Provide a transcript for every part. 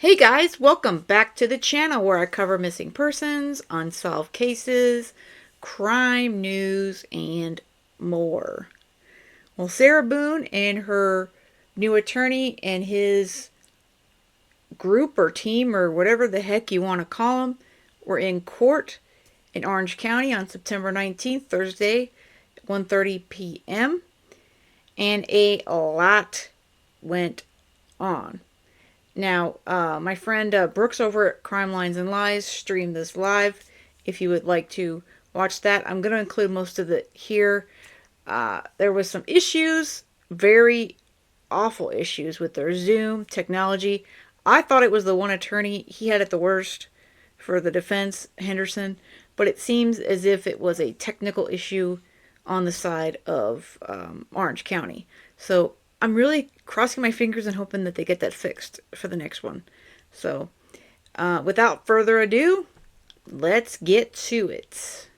Hey guys, welcome back to the channel where I cover missing persons, unsolved cases, crime news, and more. Well, Sarah Boone and her new attorney and his group or team or whatever the heck you want to call them were in court in Orange County on September 19th, Thursday, 1:30 p.m. and a lot went on. Now, my friend Brooks over at Crime Lines and Lies streamed this live. If you would like to watch that, I'm going to include most of it here. There was some issues, very awful issues with their Zoom technology. I thought it was the one attorney. He had it the worst for the defense, Henderson, but it seems as if it was a technical issue on the side of Orange County. So I'm really crossing my fingers and hoping that they get that fixed for the next one. So, without further ado, let's get to it.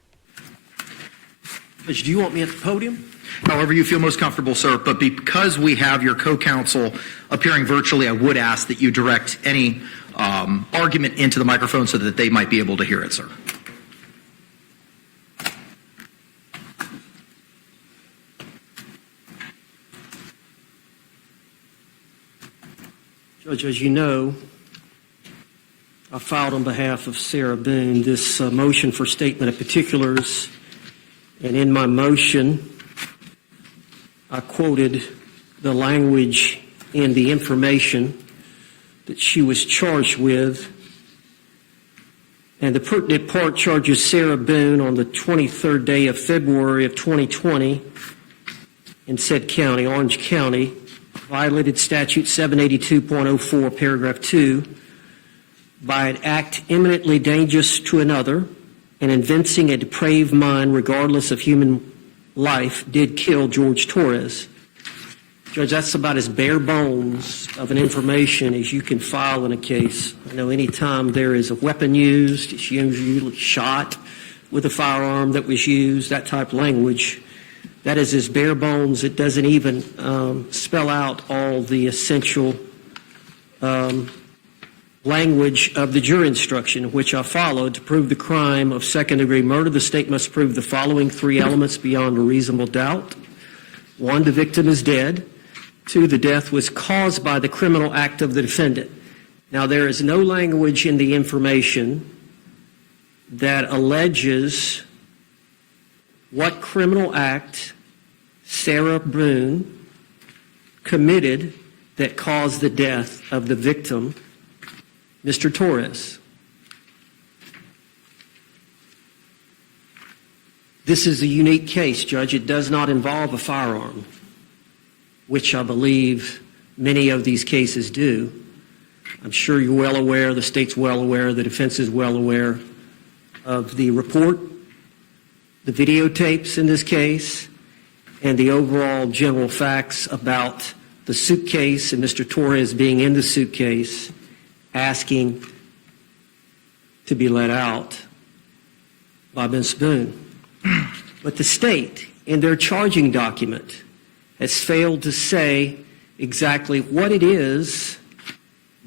Judge, do you want me at the podium? However you feel most comfortable, sir. But because we have your co-counsel appearing virtually, I would ask that you direct any argument into the microphone so that they might be able to hear it, sir. Judge, as you know, I filed on behalf of Sarah Boone this motion for statement of particulars, and in my motion, I quoted the language in the information that she was charged with, and the pertinent part charges Sarah Boone on the 23rd day of February of 2020 in said county, Orange County, violated statute 782.04 paragraph 2 by an act eminently dangerous to another and evincing a depraved mind regardless of human life did kill George Torres. Judge, that's about as bare bones of an information as you can file in a case. I know any time there is a weapon used, it's usually shot with a firearm that was used, that type of language. That is as bare bones. It doesn't even spell out all the essential language of the jury instruction, which I followed. To prove the crime of second-degree murder, the state must prove the following three elements beyond a reasonable doubt. One, the victim is dead. Two, the death was caused by the criminal act of the defendant. Now, there is no language in the information that alleges what criminal act Sarah Boone committed that caused the death of the victim, Mr. Torres. This is a unique case, Judge. It does not involve a firearm, which I believe many of these cases do. I'm sure you're well aware, the state's well aware, the defense is well aware of the report, the videotapes in this case, and the overall general facts about the suitcase and Mr. Torres being in the suitcase asking to be let out by Ms. Boone. But the state, in their charging document, has failed to say exactly what it is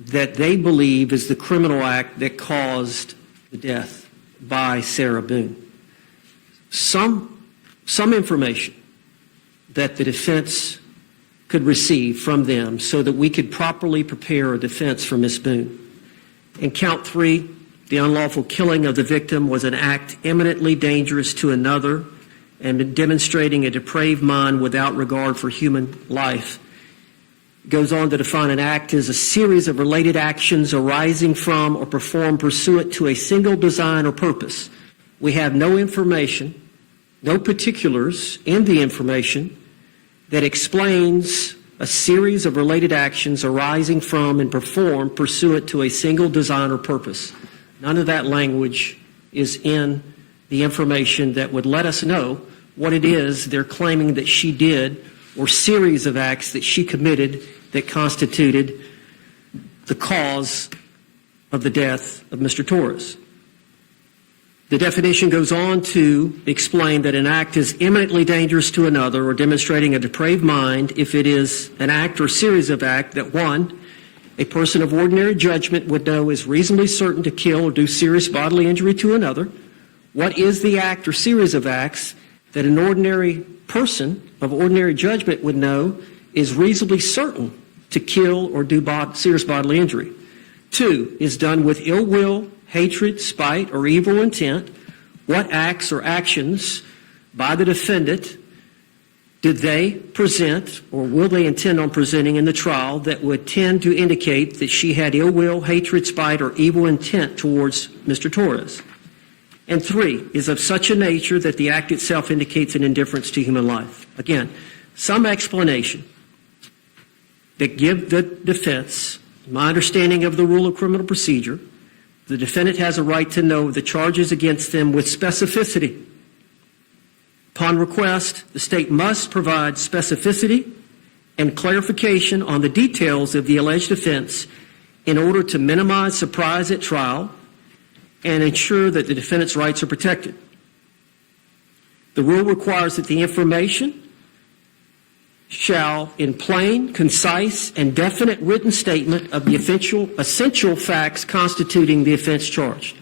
that they believe is the criminal act that caused the death by Sarah Boone. Some information that the defense could receive from them so that we could properly prepare a defense for Ms. Boone. In count 3, the unlawful killing of the victim was an act eminently dangerous to another and demonstrating a depraved mind without regard for human life. It goes on to define an act as a series of related actions arising from or performed pursuant to a single design or purpose. We have no information, no particulars in the information that explains a series of related actions arising from and performed pursuant to a single design or purpose. None of that language is in the information that would let us know what it is they're claiming that she did or series of acts that she committed that constituted the cause of the death of Mr. Torres. The definition goes on to explain that an act is eminently dangerous to another or demonstrating a depraved mind if it is an act or series of acts that, one, a person of ordinary judgment would know is reasonably certain to kill or do serious bodily injury to another? What is the act or series of acts that an ordinary person of ordinary judgment would know is reasonably certain to kill or do serious bodily injury? 2, is done with ill will, hatred, spite, or evil intent. What acts or actions by the defendant did they present or will they intend on presenting in the trial that would tend to indicate that she had ill will, hatred, spite, or evil intent towards Mr. Torres? And 3, is of such a nature that the act itself indicates an indifference to human life. Again, some explanation that give the defense, my understanding of the rule of criminal procedure, the defendant has a right to know the charges against them with specificity. Upon request, the state must provide specificity and clarification on the details of the alleged offense in order to minimize surprise at trial and ensure that the defendant's rights are protected. The rule requires that the information shall, in plain, concise, and definite written statement of the essential facts constituting the offense charged.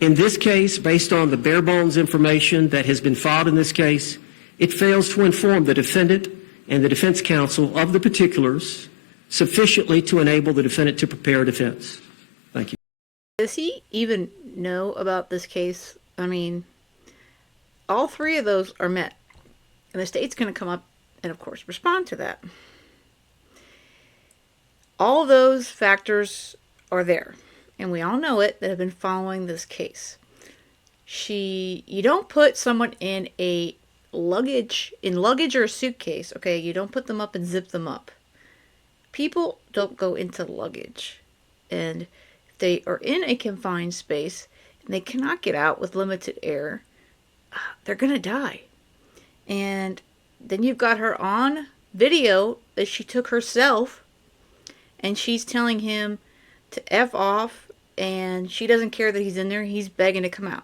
In this case, based on the bare bones information that has been filed in this case, it fails to inform the defendant and the defense counsel of the particulars sufficiently to enable the defendant to prepare a defense. Thank you. Does he even know about this case? I mean, all 3 of those are met. And the state's going to come up and, of course, respond to that. All those factors are there. And we all know it that have been following this case. You don't put someone in luggage or a suitcase, okay? You don't put them up and zip them up. People don't go into luggage. And if they are in a confined space and they cannot get out with limited air, they're going to die. And then you've got her on video that she took herself, and she's telling him to F off, and she doesn't care that he's in there. He's begging to come out.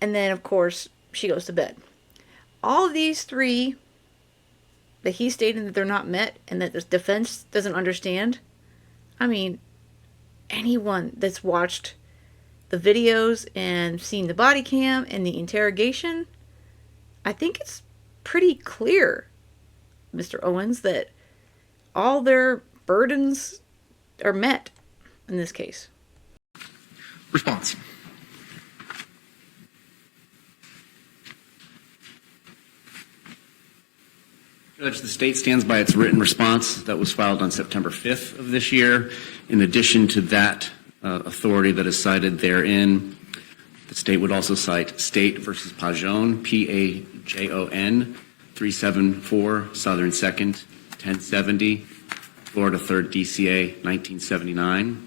And then, of course, she goes to bed. All of these 3 that he's stating that they're not met and that the defense doesn't understand, I mean, anyone that's watched the videos and seen the body cam and the interrogation, I think it's pretty clear, Mr. Owens, that all their burdens are met in this case. Response. Judge, the state stands by its written response that was filed on September 5th of this year. In addition to that authority that is cited therein, the state would also cite State versus Pajon, Pajon, 374 Southern 2nd, 1070, Florida 3rd DCA, 1979,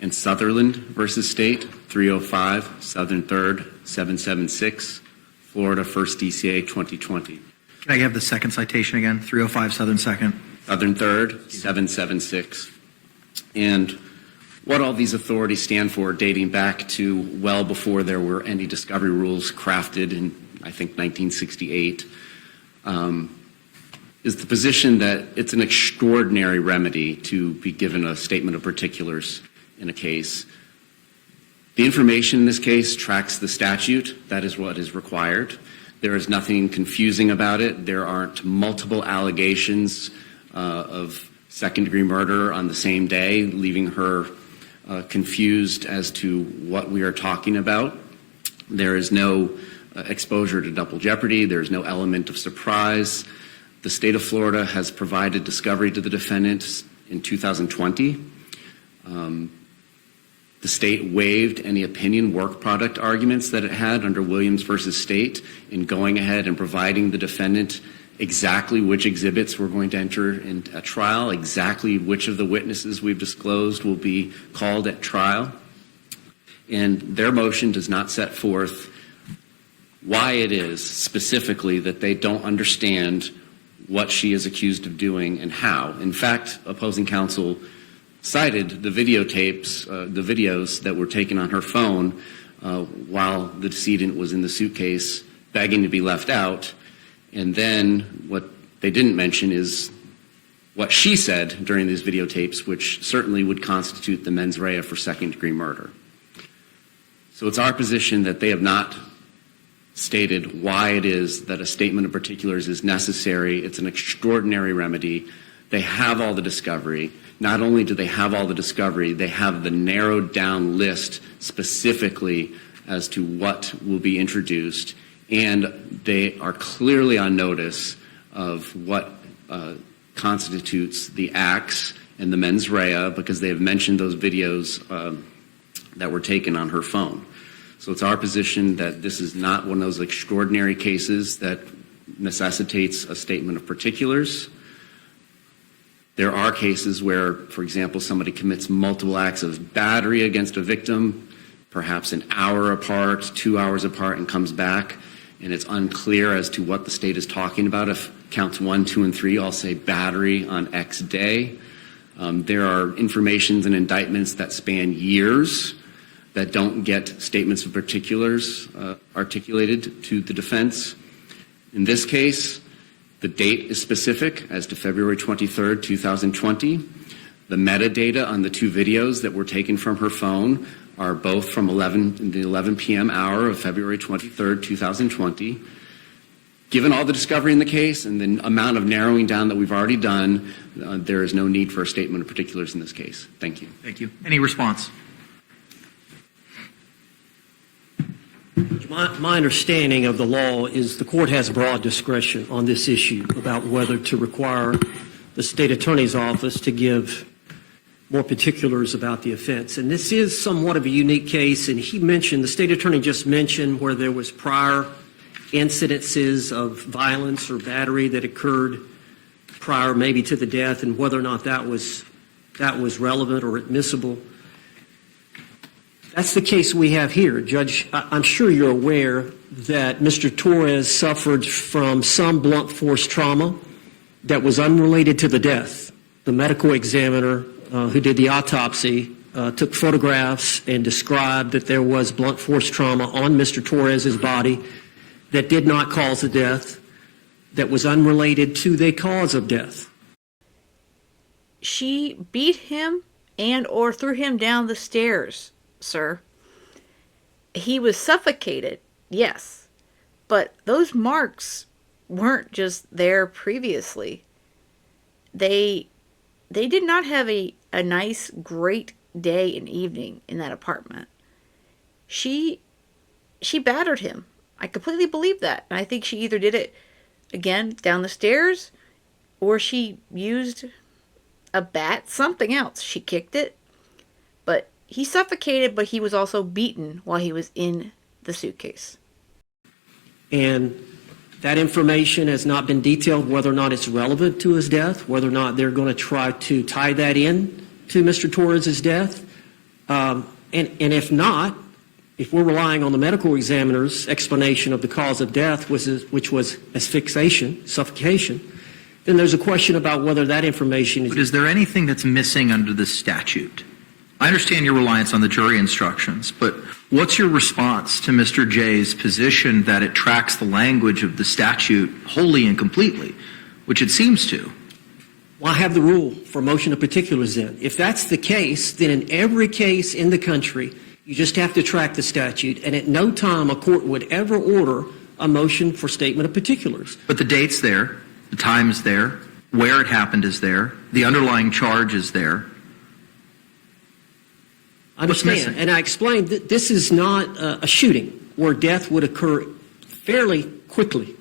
and Sutherland versus State, 305 Southern 3rd, 776, Florida 1st DCA, 2020. Can I have the second citation again? 305 Southern 2nd. Southern 3rd, 776. And what all these authorities stand for, dating back to well before there were any discovery rules crafted in, I think, 1968, is the position that it's an extraordinary remedy to be given a statement of particulars in a case. The information in this case tracks the statute. That is what is required. There is nothing confusing about it. There aren't multiple allegations of second-degree murder on the same day, leaving her confused as to what we are talking about. There is no exposure to double jeopardy. There is no element of surprise. The state of Florida has provided discovery to the defendant in 2020. The state waived any opinion work product arguments that it had under Williams versus State in going ahead and providing the defendant exactly which exhibits we're going to enter in a trial, exactly which of the witnesses we've disclosed will be called at trial. And their motion does not set forth why it is specifically that they don't understand what she is accused of doing and how. In fact, opposing counsel cited the videotapes, the videos that were taken on her phone while the decedent was in the suitcase begging to be left out. And then what they didn't mention is what she said during these videotapes, which certainly would constitute the mens rea for second-degree murder. So it's our position that they have not stated why it is that a statement of particulars is necessary. It's an extraordinary remedy. They have all the discovery. Not only do they have all the discovery, they have the narrowed down list specifically as to what will be introduced, and they are clearly on notice of what constitutes the acts and the mens rea, because they have mentioned those videos that were taken on her phone. So it's our position that this is not one of those extraordinary cases that necessitates a statement of particulars. There are cases where, for example, somebody commits multiple acts of battery against a victim, perhaps an hour apart, 2 hours apart, and comes back, and it's unclear as to what the state is talking about. If counts 1, 2, and 3 all say battery on X day, there are informations and indictments that span years that don't get statements of particulars articulated to the defense. In this case, the date is specific as to February 23rd, 2020. The metadata on the 2 videos that were taken from her phone are both from the 11 p.m. hour of February 23rd, 2020. Given all the discovery in the case and the amount of narrowing down that we've already done, there is no need for a statement of particulars in this case. Thank you. Thank you. Any response? My understanding of the law is the court has broad discretion on this issue about whether to require the state attorney's office to give more particulars about the offense. And this is somewhat of a unique case, and the state attorney just mentioned where there was prior incidences of violence or battery that occurred prior maybe to the death, and whether or not that was relevant or admissible. That's the case we have here. Judge, I'm sure you're aware that Mr. Torres suffered from some blunt force trauma that was unrelated to the death. The medical examiner who did the autopsy took photographs and described that there was blunt force trauma on Mr. Torres's body that did not cause the death, that was unrelated to the cause of death. She beat him and or threw him down the stairs, sir. He was suffocated, yes, but those marks weren't just there previously. They did not have a nice, great day and evening in that apartment. She battered him. I completely believe that. And I think she either did it, again, down the stairs, or she used a bat, something else. She kicked it. But he suffocated, but he was also beaten while he was in the suitcase. And that information has not been detailed, whether or not it's relevant to his death, whether or not they're going to try to tie that in to Mr. Torres's death. And if not, if we're relying on the medical examiner's explanation of the cause of death, which was asphyxiation, suffocation, then there's a question about whether that information is... But is there anything that's missing under the statute? I understand your reliance on the jury instructions, but what's your response to Mr. J's position that it tracks the language of the statute wholly and completely, which it seems to? Well, I have the rule for motion of particulars then. If that's the case, then in every case in the country, you just have to track the statute, and at no time a court would ever order a motion for statement of particulars. But the date's there, the time is there, where it happened is there, the underlying charge is there. I understand, and I explained that this is not a shooting where death would occur fairly quickly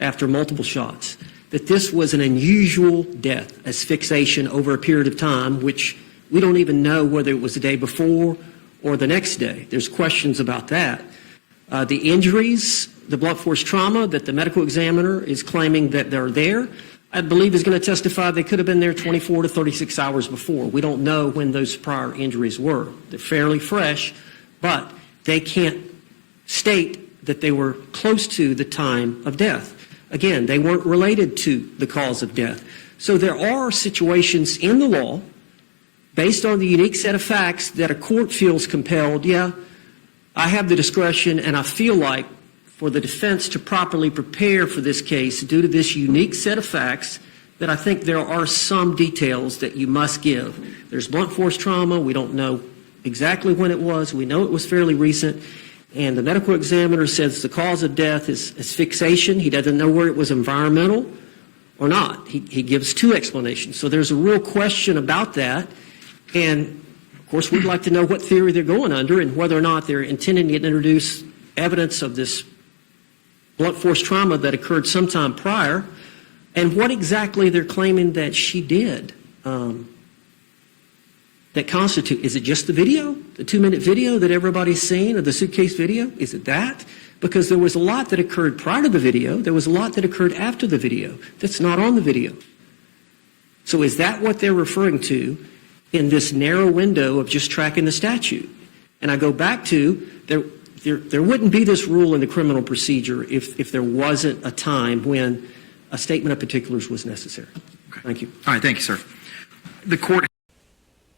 after multiple shots, that this was an unusual death, asphyxiation over a period of time, which we don't even know whether it was the day before or the next day. There's questions about that. The injuries, the blunt force trauma that the medical examiner is claiming that they're there, I believe is going to testify they could have been there 24 to 36 hours before. We don't know when those prior injuries were. They're fairly fresh, but they can't state that they were close to the time of death. Again, they weren't related to the cause of death. So there are situations in the law, based on the unique set of facts, that a court feels compelled, I have the discretion and I feel like for the defense to properly prepare for this case due to this unique set of facts that I think there are some details that you must give. There's blunt force trauma. We don't know exactly when it was. We know it was fairly recent. And the medical examiner says the cause of death is asphyxiation. He doesn't know where it was environmental or not. He gives two explanations. So there's a real question about that. And, of course, we'd like to know what theory they're going under and whether or not they're intending to introduce evidence of this blunt force trauma that occurred sometime prior, and what exactly they're claiming that she did that constitute. Is it just the video, the 2-minute video that everybody's seen, or the suitcase video? Is it that? Because there was a lot that occurred prior to the video. There was a lot that occurred after the video that's not on the video. So is that what they're referring to in this narrow window of just tracking the statute? And I go back to there wouldn't be this rule in the criminal procedure if there wasn't a time when a statement of particulars was necessary. Okay. Thank you. All right, thank you, sir. The court.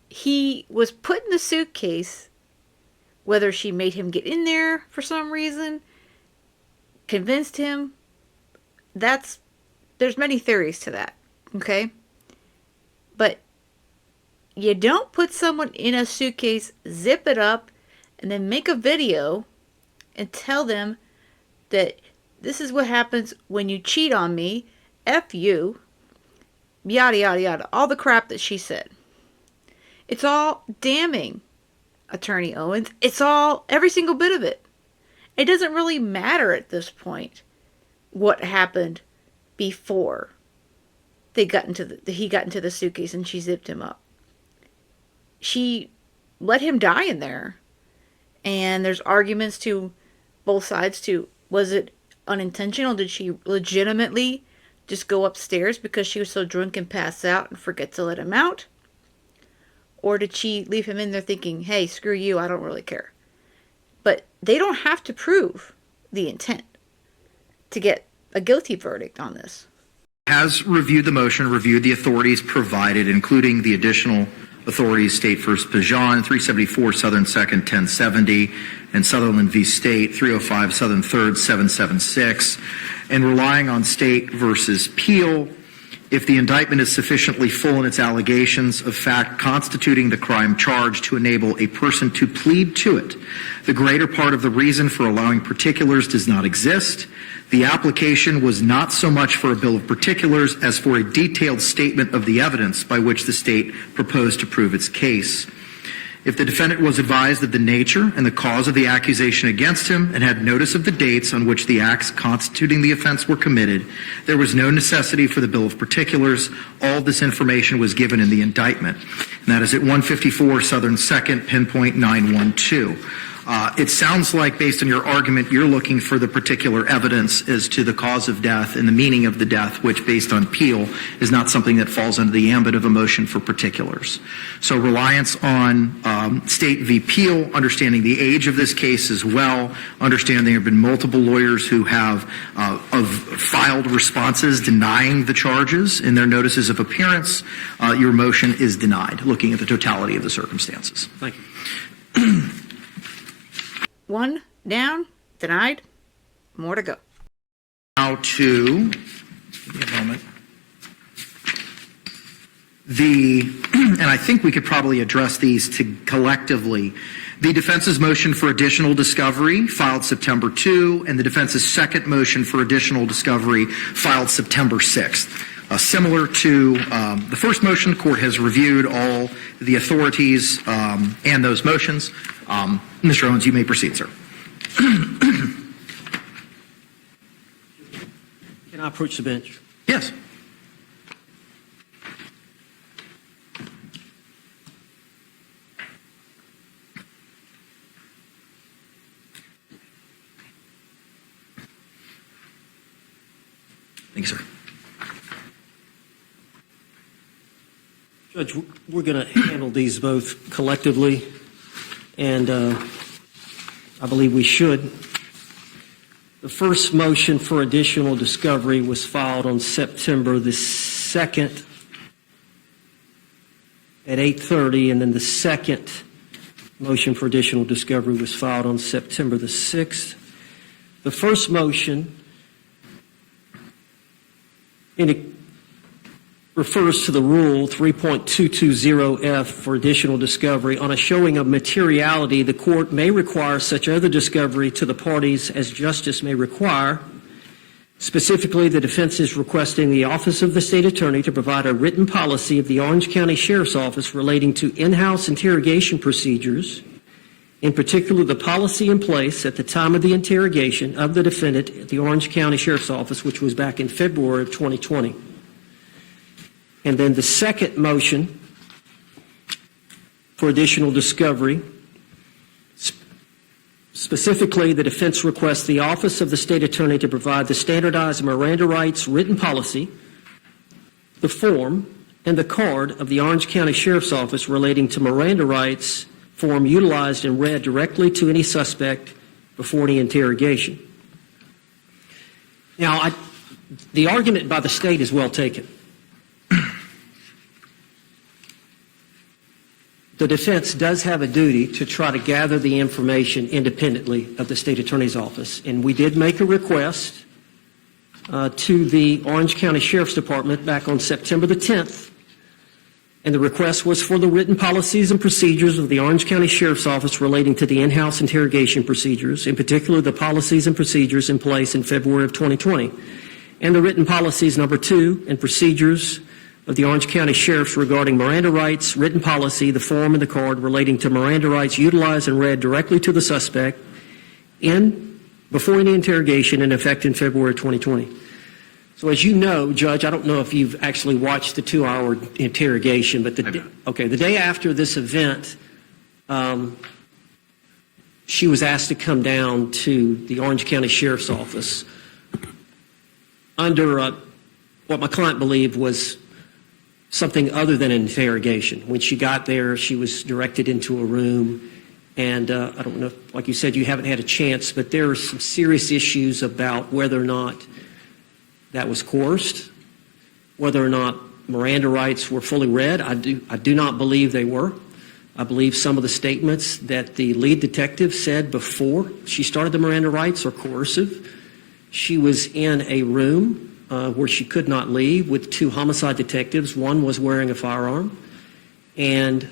He was put in the suitcase, whether she made him get in there for some reason, convinced him. There's many theories to that, okay? But you don't put someone in a suitcase, zip it up, and then make a video and tell them that this is what happens when you cheat on me, F you, yada, yada, yada, all the crap that she said. It's all damning, Attorney Owens. It's all, every single bit of it. It doesn't really matter at this point what happened before he got into the suitcase and she zipped him up. She let him die in there. And there's arguments to both sides to, was it unintentional? Did she legitimately just go upstairs because she was so drunk and pass out and forget to let him out? Or did she leave him in there thinking, hey, screw you, I don't really care? But they don't have to prove the intent to get a guilty verdict on this. Has reviewed the motion, reviewed the authorities provided, including the additional authorities, State v. Pajan, 374 Southern 2nd, 1070, and Sutherland v. State, 305 Southern 3rd, 776, and relying on State v. Peel, if the indictment is sufficiently full in its allegations of fact constituting the crime charged to enable a person to plead to it, the greater part of the reason for allowing particulars does not exist. The application was not so much for a bill of particulars as for a detailed statement of the evidence by which the state proposed to prove its case. If the defendant was advised of the nature and the cause of the accusation against him and had notice of the dates on which the acts constituting the offense were committed, there was no necessity for the bill of particulars. All of this information was given in the indictment. And that is at 154 Southern 2nd, pinpoint 912. It sounds like, based on your argument, you're looking for the particular evidence as to the cause of death and the meaning of the death, which, based on Peel, is not something that falls under the ambit of a motion for particulars. So reliance on State v. Peel, understanding the age of this case as well, understanding there have been multiple lawyers who have filed responses denying the charges in their notices of appearance, your motion is denied, looking at the totality of the circumstances. Thank you. One down, denied, more to go. Now to, give me a moment. And I think we could probably address these collectively. The defense's motion for additional discovery filed September 2, and the defense's second motion for additional discovery filed September 6th. Similar to the first motion, the court has reviewed all the authorities and those motions. Mr. Owens, you may proceed, sir. Can I approach the bench? Yes. Thank you, sir. Judge, we're going to handle these both collectively, and I believe we should. The first motion for additional discovery was filed on September the 2nd at 8:30, and then the second motion for additional discovery was filed on September the 6th. The first motion refers to the rule 3.220F for additional discovery. On a showing of materiality, the court may require such other discovery to the parties as justice may require. Specifically, the defense is requesting the Office of the State Attorney to provide a written policy of the Orange County Sheriff's Office relating to in-house interrogation procedures, in particular the policy in place at the time of the interrogation of the defendant at the Orange County Sheriff's Office, which was back in February of 2020. And then the second motion for additional discovery, specifically the defense requests the Office of the State Attorney to provide the standardized Miranda rights written policy, the form, and the card of the Orange County Sheriff's Office relating to Miranda rights form utilized and read directly to any suspect before any interrogation. Now, the argument by the state is well taken. The defense does have a duty to try to gather the information independently of the state attorney's office, and we did make a request to the Orange County Sheriff's Department back on September the 10th, and the request was for the written policies and procedures of the Orange County Sheriff's Office relating to the in-house interrogation procedures, in particular the policies and procedures in place in February of 2020, and the written policies number 2 and procedures of the Orange County Sheriff's regarding Miranda rights, written policy, the form and the card relating to Miranda rights utilized and read directly to the suspect before any interrogation in effect in February 2020. So as you know, Judge, I don't know if you've actually watched the 2-hour interrogation, but the day after this event, she was asked to come down to the Orange County Sheriff's Office under what my client believed was something other than an interrogation. When she got there, she was directed into a room, and I don't know, like you said, you haven't had a chance, but there are some serious issues about whether or not that was coerced, whether or not Miranda rights were fully read. I do not believe they were. I believe some of the statements that the lead detective said before she started the Miranda rights are coercive. She was in a room where she could not leave with 2 homicide detectives. One was wearing a firearm, and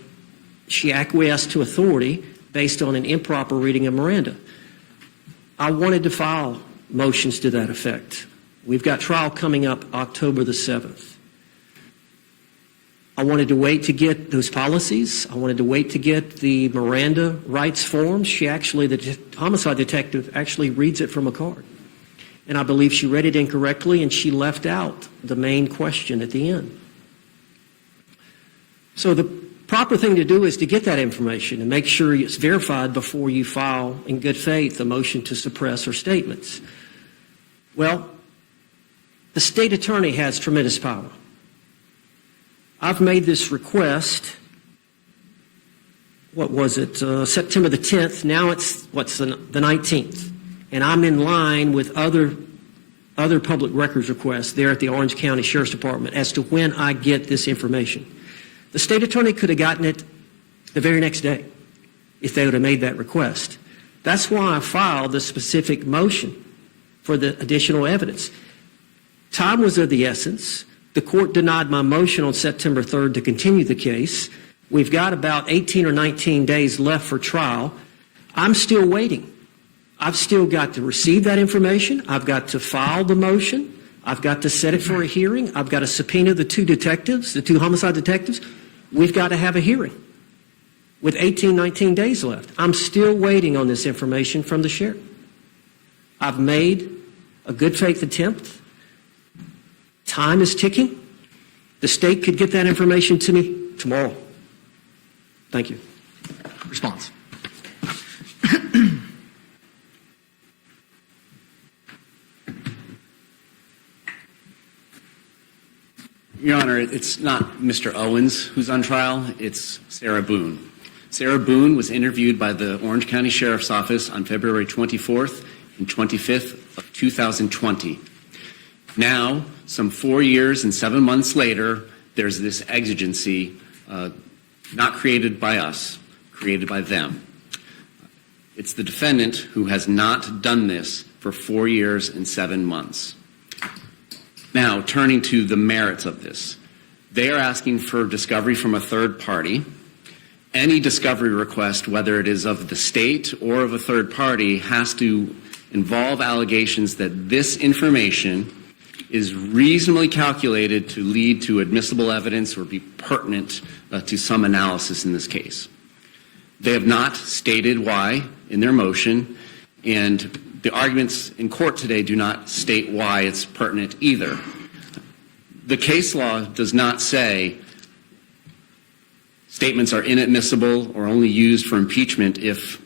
she acquiesced to authority based on an improper reading of Miranda. I wanted to file motions to that effect. We've got trial coming up October the 7th. I wanted to wait to get those policies. I wanted to wait to get the Miranda rights forms. The homicide detective actually reads it from a card. And I believe she read it incorrectly, and she left out the main question at the end. So the proper thing to do is to get that information and make sure it's verified before you file, in good faith, a motion to suppress her statements. Well, the state attorney has tremendous power. I've made this request, September the 10th. Now it's, the 19th. And I'm in line with other public records requests there at the Orange County Sheriff's Department as to when I get this information. The state attorney could have gotten it the very next day if they would have made that request. That's why I filed the specific motion for the additional evidence. Time was of the essence. The court denied my motion on September 3rd to continue the case. We've got about 18 or 19 days left for trial. I'm still waiting. I've still got to receive that information. I've got to file the motion. I've got to set it for a hearing. I've got to subpoena the 2 detectives, the 2 homicide detectives. We've got to have a hearing with 18, 19 days left. I'm still waiting on this information from the sheriff. I've made a good faith attempt. Time is ticking. The state could get that information to me tomorrow. Thank you. Response. Your Honor, it's not Mr. Owens who's on trial, it's Sarah Boone. Sarah Boone was interviewed by the Orange County Sheriff's Office on February 24th and 25th of 2020. Now, some 4 years and 7 months later, there's this exigency not created by us, created by them. It's the defendant who has not done this for 4 years and 7 months. Now, turning to the merits of this. They are asking for discovery from a third party. Any discovery request, whether it is of the state or of a third party, has to involve allegations that this information is reasonably calculated to lead to admissible evidence or be pertinent to some analysis in this case. They have not stated why in their motion, and the arguments in court today do not state why it's pertinent either. The case law does not say statements are inadmissible or only used for impeachment if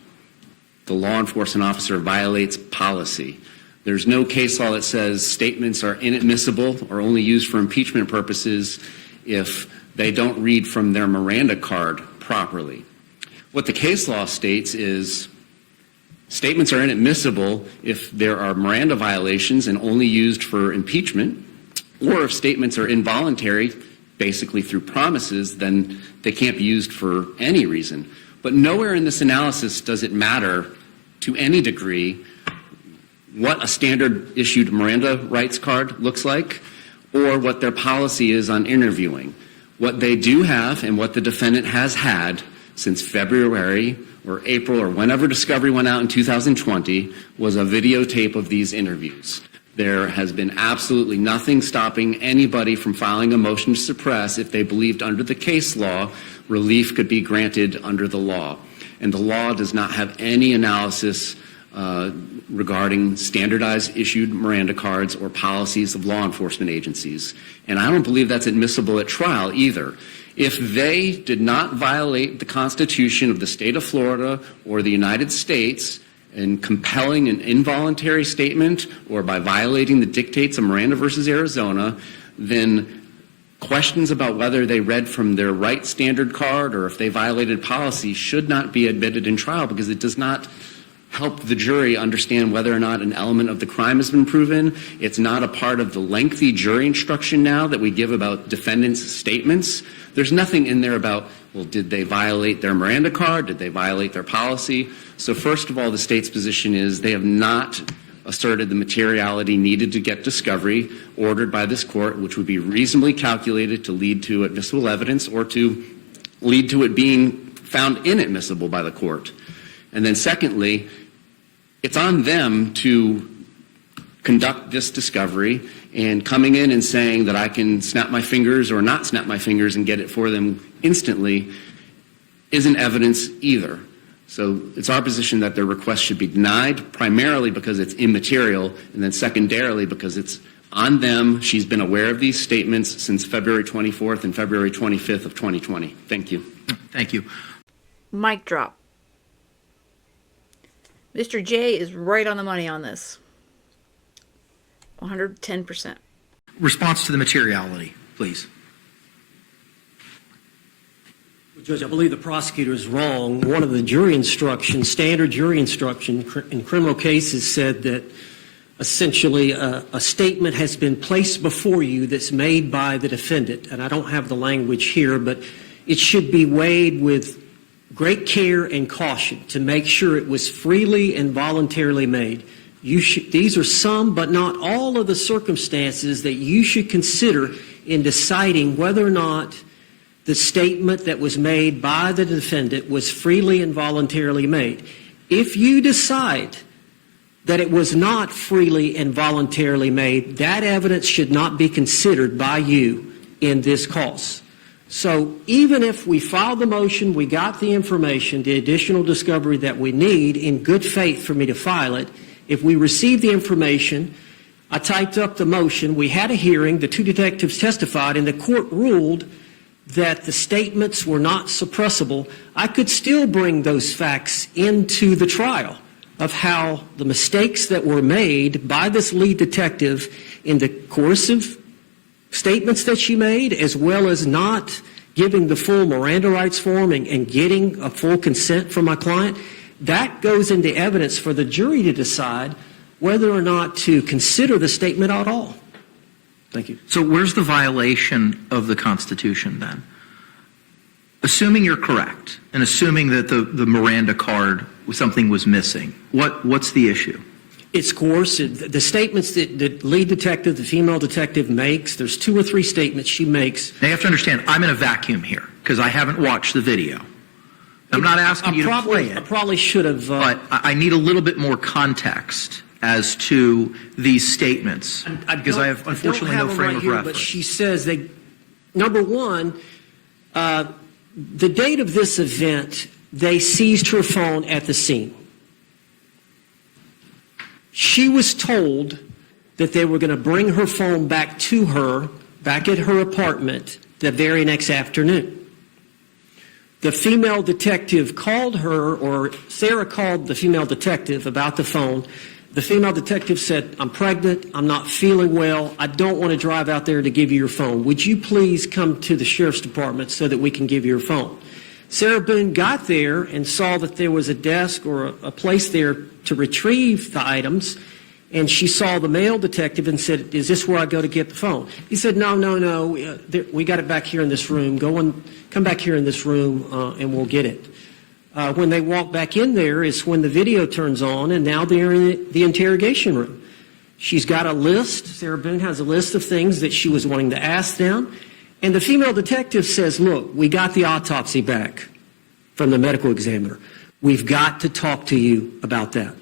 the law enforcement officer violates policy. There's no case law that says statements are inadmissible or only used for impeachment purposes if they don't read from their Miranda card properly. What the case law states is statements are inadmissible if there are Miranda violations and only used for impeachment, or if statements are involuntary, basically through promises, then they can't be used for any reason. But nowhere in this analysis does it matter to any degree what a standard issued Miranda rights card looks like or what their policy is on interviewing. What they do have and what the defendant has had since February or April or whenever discovery went out in 2020 was a videotape of these interviews. There has been absolutely nothing stopping anybody from filing a motion to suppress if they believed under the case law relief could be granted under the law. And the law does not have any analysis regarding standardized issued Miranda cards or policies of law enforcement agencies. And I don't believe that's admissible at trial either. If they did not violate the Constitution of the state of Florida or the United States in compelling an involuntary statement or by violating the dictates of Miranda versus Arizona, then questions about whether they read from their right standard card or if they violated policy should not be admitted in trial because it does not help the jury understand whether or not an element of the crime has been proven. It's not a part of the lengthy jury instruction now that we give about defendants' statements. There's nothing in there about, well, did they violate their Miranda card? Did they violate their policy? So first of all, the state's position is they have not asserted the materiality needed to get discovery ordered by this court, which would be reasonably calculated to lead to admissible evidence or to lead to it being found inadmissible by the court. And then secondly, it's on them to conduct this discovery, and coming in and saying that I can snap my fingers or not snap my fingers and get it for them instantly isn't evidence either. So it's our position that their request should be denied, primarily because it's immaterial, and then secondarily because it's on them. She's been aware of these statements since February 24th and February 25th of 2020. Thank you. Thank you. Mic drop. Mr. J is right on the money on this. 110%. Response to the materiality, please. Well, Judge, I believe the prosecutor is wrong. One of the jury instructions, standard jury instruction in criminal cases said that essentially a statement has been placed before you that's made by the defendant. And I don't have the language here, but it should be weighed with great care and caution to make sure it was freely and voluntarily made. These are some, but not all of the circumstances that you should consider in deciding whether or not the statement that was made by the defendant was freely and voluntarily made. If you decide that it was not freely and voluntarily made, that evidence should not be considered by you in this cause. So even if we filed the motion, we got the information, the additional discovery that we need in good faith for me to file it, if we received the information, I typed up the motion, we had a hearing, the two detectives testified, and the court ruled that the statements were not suppressible, I could still bring those facts into the trial of how the mistakes that were made by this lead detective in the coercive statements that she made, as well as not giving the full Miranda rights form and getting a full consent from my client, that goes into evidence for the jury to decide whether or not to consider the statement at all. Thank you. So where's the violation of the Constitution then? Assuming you're correct, and assuming that the Miranda card, something was missing, what's the issue? It's coercive. The statements that the lead detective, the female detective makes, there's 2 or 3 statements she makes. Now you have to understand, I'm in a vacuum here because I haven't watched the video. I'm not asking you to play it. I probably should have. But I need a little bit more context as to these statements because I have unfortunately no frame of reference. But she says number one, the date of this event, they seized her phone at the scene. She was told that they were going to bring her phone back to her, back at her apartment, the very next afternoon. The female detective called her, or Sarah called the female detective about the phone. The female detective said, I'm pregnant, I'm not feeling well, I don't want to drive out there to give you your phone. Would you please come to the sheriff's department so that we can give you your phone? Sarah Boone got there and saw that there was a desk or a place there to retrieve the items, and she saw the male detective and said, is this where I go to get the phone? He said, no, we got it back here in this room. Come back here in this room and we'll get it. When they walk back in there is when the video turns on, and now they're in the interrogation room. She's got a list. Sarah Boone has a list of things that she was wanting to ask them. And the female detective says, look, we got the autopsy back from the medical examiner. We've got to talk to you about that.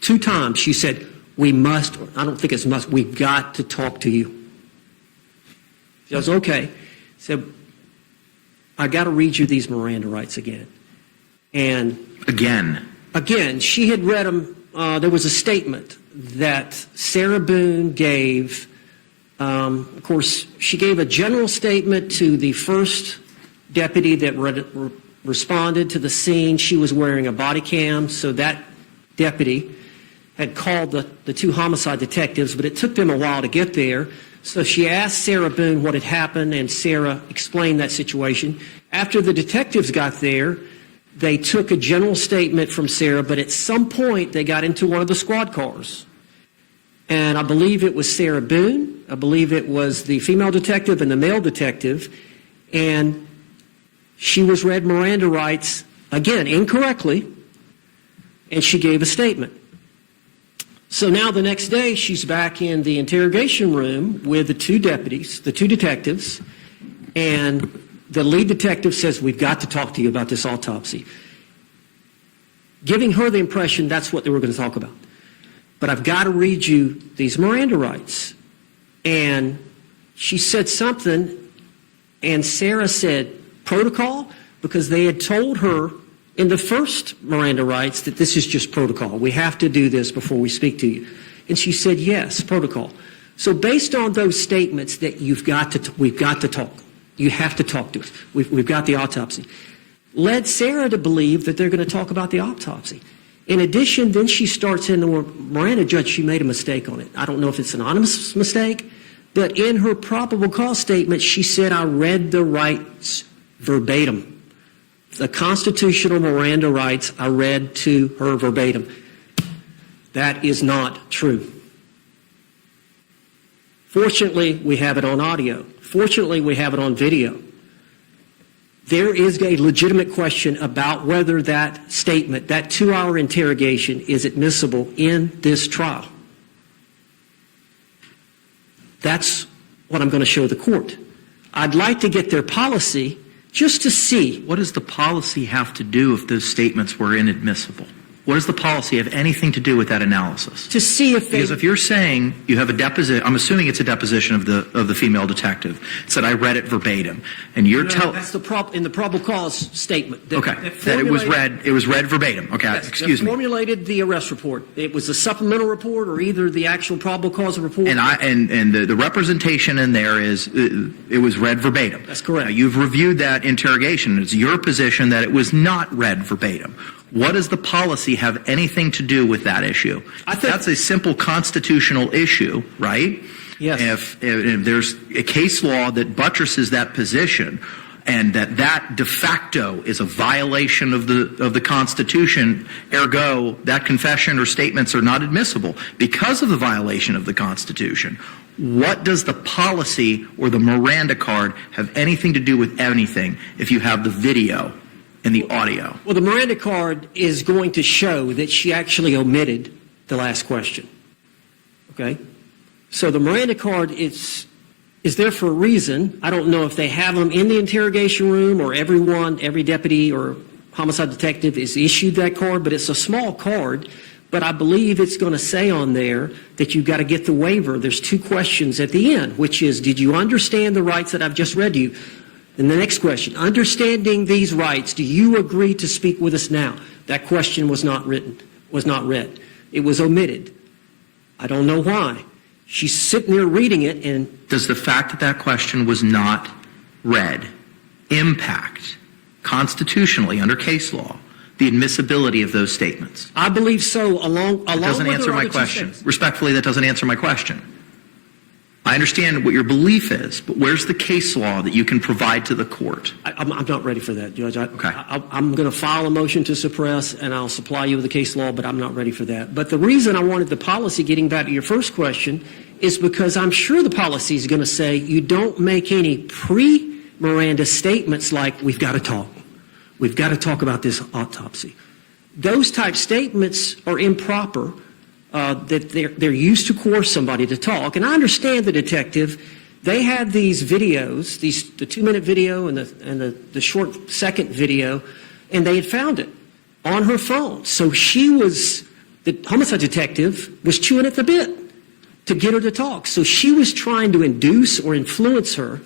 2 times she said, we must, I don't think it's must, we've got to talk to you. She goes, okay. Said, I got to read you these Miranda rights again. And again, she had read them. There was a statement that Sarah Boone gave. Of course, she gave a general statement to the first deputy that responded to the scene. She was wearing a body cam, so that deputy had called the 2 homicide detectives, but it took them a while to get there. So she asked Sarah Boone what had happened, and Sarah explained that situation. After the detectives got there, they took a general statement from Sarah, but at some point they got into one of the squad cars. And I believe it was Sarah Boone, I believe it was the female detective and the male detective, and she was read Miranda rights, again, incorrectly, and she gave a statement. So now the next day, she's back in the interrogation room with the 2 deputies, the 2 detectives, and the lead detective says, we've got to talk to you about this autopsy. Giving her the impression that's what they were going to talk about. But I've got to read you these Miranda rights. And she said something, and Sarah said, protocol? Because they had told her in the first Miranda rights that this is just protocol. We have to do this before we speak to you. And she said, yes, protocol. So based on those statements that we've got to talk. You have to talk to us. We've got the autopsy. Led Sarah to believe that they're going to talk about the autopsy. In addition, then she starts in the Miranda, judge, she made a mistake on it. I don't know if it's an honest mistake, but in her probable cause statement, she said, I read the rights verbatim. The constitutional Miranda rights I read to her verbatim. That is not true. Fortunately, we have it on audio. Fortunately, we have it on video. There is a legitimate question about whether that statement, that 2-hour interrogation, is admissible in this trial. That's what I'm going to show the court. I'd like to get their policy just to see. What does the policy have to do if those statements were inadmissible? What does the policy have anything to do with that analysis? To see if they... Because if you're saying you have a deposition, I'm assuming it's a deposition of the female detective, said I read it verbatim, and you're telling... That's in the probable cause statement. Okay, that it was read verbatim. Okay, yes, excuse me. Formulated the arrest report. It was a supplemental report or either the actual probable cause report. And the representation in there is it was read verbatim. That's correct. Now, you've reviewed that interrogation. It's your position that it was not read verbatim. What does the policy have anything to do with that issue? I think that's a simple constitutional issue, right? Yes. If there's a case law that buttresses that position, and that de facto is a violation of the Constitution, ergo that confession or statements are not admissible because of the violation of the Constitution. What does the policy or the Miranda card have anything to do with anything if you have the video and the audio? Well, the Miranda card is going to show that she actually omitted the last question. Okay? So the Miranda card is there for a reason. I don't know if they have them in the interrogation room or every deputy or homicide detective is issued that card, but it's a small card. But I believe it's going to say on there that you've got to get the waiver. There's 2 questions at the end, which is, did you understand the rights that I've just read to you? And the next question, understanding these rights, do you agree to speak with us now? That question was not read. It was omitted. I don't know why. She's sitting there reading it, and Does the fact that that question was not read impact constitutionally under case law the admissibility of those statements? I believe so. Along That doesn't with answer her my other 2 question. statements. Respectfully, that doesn't answer my question. I understand what your belief is, but where's the case law that you can provide to the court? I'm not ready for that, Judge. Okay. I'm going to file a motion to suppress, and I'll supply you with the case law, but I'm not ready for that. But the reason I wanted the policy, getting back to your first question, is because I'm sure the policy is going to say you don't make any pre-Miranda statements like, we've got to talk. We've got to talk about this autopsy. Those type statements are improper. That they're used to coerce somebody to talk. And I understand the detective. They had these videos, the 2-minute video and the short second video, and they had found it on her phone. So the homicide detective was chewing at the bit to get her to talk. So she was trying to induce or influence her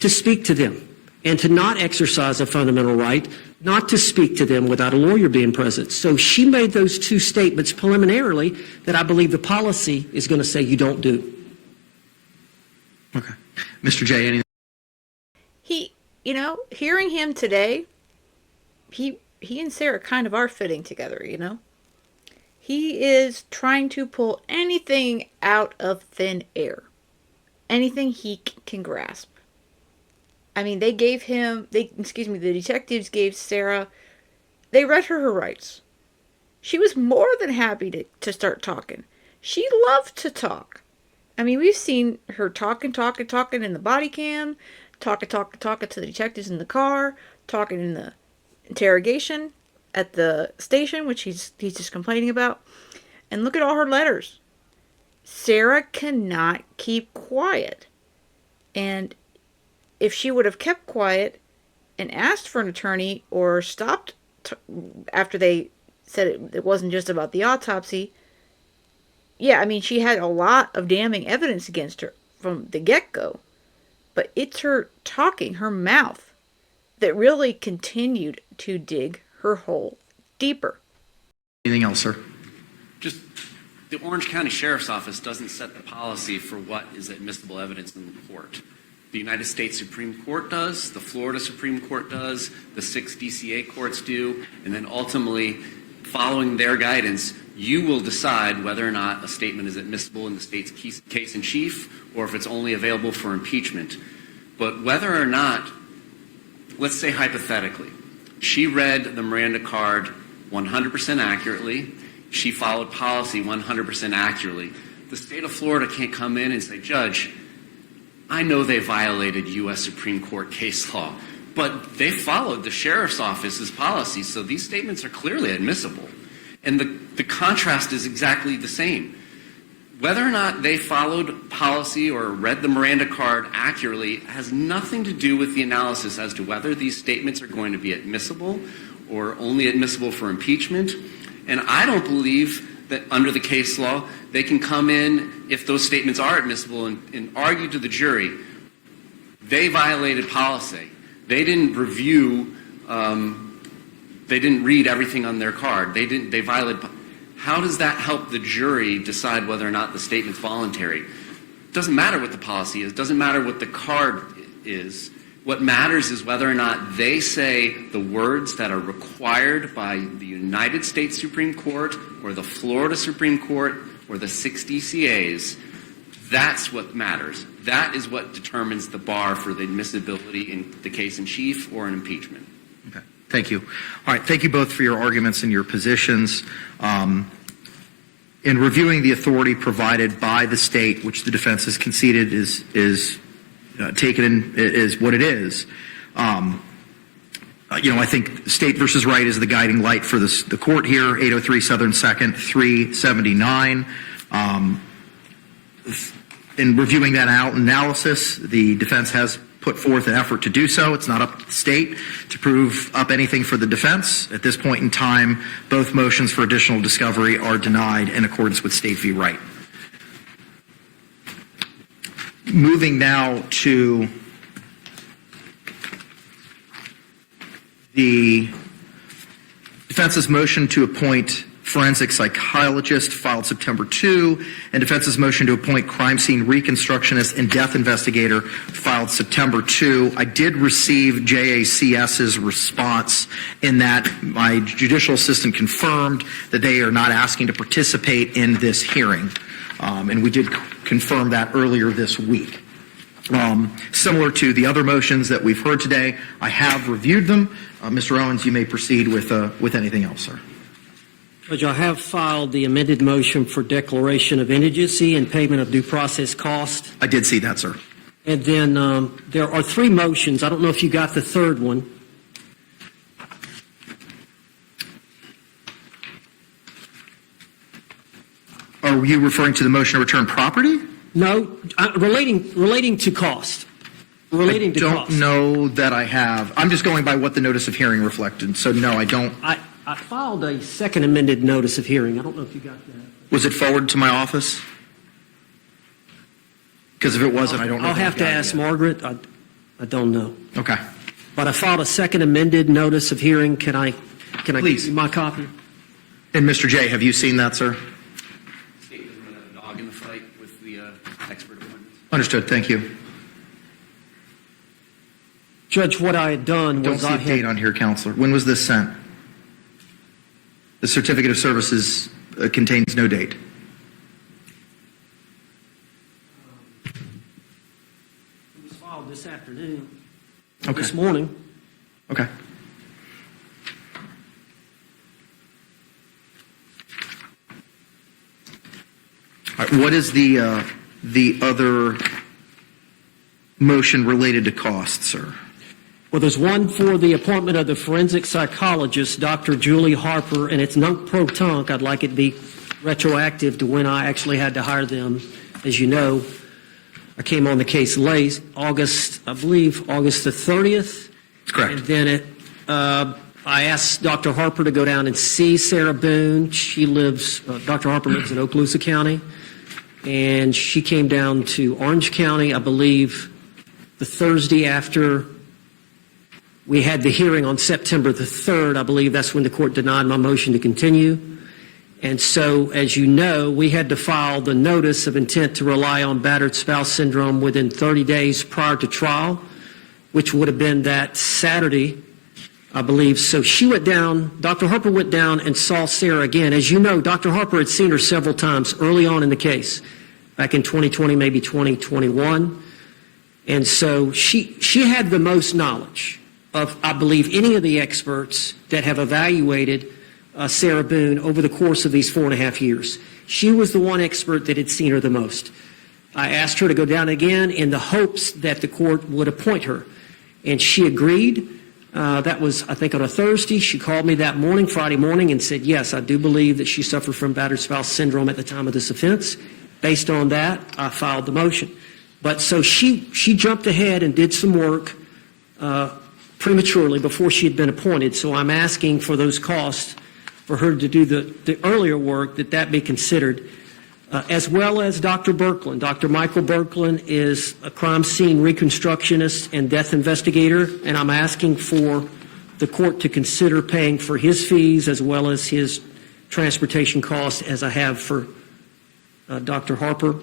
to speak to them and to not exercise a fundamental right, not to speak to them without a lawyer being present. So she made those 2 statements preliminarily that I believe the policy is going to say you don't do. Okay. Mr. J, any? Hearing him today, he and Sarah kind of are fitting together, He is trying to pull anything out of thin air. Anything he can grasp. I mean, the detectives gave Sarah, they read her rights. She was more than happy to start talking. She loved to talk. I mean, we've seen her talking in the body cam, talking to the detectives in the car, talking in the interrogation at the station, which he's just complaining about. And look at all her letters. Sarah cannot keep quiet. And if she would have kept quiet and asked for an attorney or stopped after they said it wasn't just about the autopsy, yeah, I mean, she had a lot of damning evidence against her from the get-go. But it's her talking, her mouth, that really continued to dig her hole deeper. Anything else, sir? Just the Orange County Sheriff's Office doesn't set the policy for what is admissible evidence in the court. The United States Supreme Court does, the Florida Supreme Court does, the 6 DCA courts do, and then ultimately, following their guidance, you will decide whether or not a statement is admissible in the state's case in chief or if it's only available for impeachment. But whether or not, let's say hypothetically, she read the Miranda card 100% accurately, she followed policy 100% accurately, the state of Florida can't come in and say, Judge, I know they violated U.S. Supreme Court case law, but they followed the sheriff's office's policy, so these statements are clearly admissible. And the contrast is exactly the same. Whether or not they followed policy or read the Miranda card accurately has nothing to do with the analysis as to whether these statements are going to be admissible or only admissible for impeachment. And I don't believe that under the case law, they can come in, if those statements are admissible, and argue to the jury, they violated policy. They didn't review, they didn't read everything on their card. They violated. How does that help the jury decide whether or not the statement's voluntary? It doesn't matter what the policy is. It doesn't matter what the card is. What matters is whether or not they say the words that are required by the United States Supreme Court or the Florida Supreme Court or the 6 DCAs. That's what matters. That is what determines the bar for the admissibility in the case in chief or an impeachment. Okay. Thank you. All right. Thank you both for your arguments and your positions. In reviewing the authority provided by the state, which the defense has conceded is taken in, is what it is, I think State versus Wright is the guiding light for the court here, 803 Southern 2nd, 379. In reviewing that analysis, the defense has put forth an effort to do so. It's not up to the state to prove up anything for the defense. At this point in time, both motions for additional discovery are denied in accordance with State v. Wright. Moving now to the defense's motion to appoint forensic psychologist filed September 2, and defense's motion to appoint crime scene reconstructionist and death investigator filed September 2. I did receive JACS's response in that my judicial assistant confirmed that they are not asking to participate in this hearing, and we did confirm that earlier this week. Similar to the other motions that we've heard today, I have reviewed them. Mr. Owens, you may proceed with anything else, sir. Judge, I have filed the amended motion for declaration of indigency and payment of due process cost. I did see that, sir. And then there are three motions. I don't know if you got the third one. Are you referring to the motion to return property? No, relating to cost. Relating to cost. I don't know that I have. I'm just going by what the notice of hearing reflected. So no, I don't. I filed a second amended notice of hearing. I don't know if you got that. Was it forwarded to my office? Because if it wasn't, I don't know. I'll have to ask Margaret. I don't know. Okay. But I filed a second amended notice of hearing. Can I Please. give you my copy? And Mr. J, have you seen that, sir? State doesn't want a dog in the fight with the expert appointments. Understood. Thank you. Judge, what I had done Don't was see I a date on here, Counselor. When was this sent? The certificate of services contains no date. It was filed this afternoon. Okay. This morning. Okay. All right, what is the other motion related to cost, sir? Well, there's one for the appointment of the forensic psychologist, Dr. Julie Harper, and it's nunc-pro-tunc. I'd like it to be retroactive to when I actually had to hire them. As you know, I came on the case late, I believe August the 30th. That's correct. And then I asked Dr. Harper to go down and see Sarah Boone. Dr. Harper lives in Okaloosa County, and she came down to Orange County, I believe, the Thursday after we had the hearing on September the 3rd. I believe that's when the court denied my motion to continue. And so, as you know, we had to file the notice of intent to rely on battered spouse syndrome within 30 days prior to trial, which would have been that Saturday, I believe. So she went down, Dr. Harper went down and saw Sarah again. As you know, Dr. Harper had seen her several times early on in the case, back in 2020, maybe 2021. And so she had the most knowledge of, I believe, any of the experts that have evaluated Sarah Boone over the course of these 4.5 years. She was the one expert that had seen her the most. I asked her to go down again in the hopes that the court would appoint her, and she agreed. That was, I think, on a Thursday. She called me that morning, Friday morning, and said, yes, I do believe that she suffered from battered spouse syndrome at the time of this offense. Based on that, I filed the motion. But so she jumped ahead and did some work prematurely before she had been appointed. So I'm asking for those costs for her to do the earlier work, that be considered, as well as Dr. Berkland. Dr. Michael Berkland is a crime scene reconstructionist and death investigator, and I'm asking for the court to consider paying for his fees as well as his transportation costs, as I have for Dr. Harper,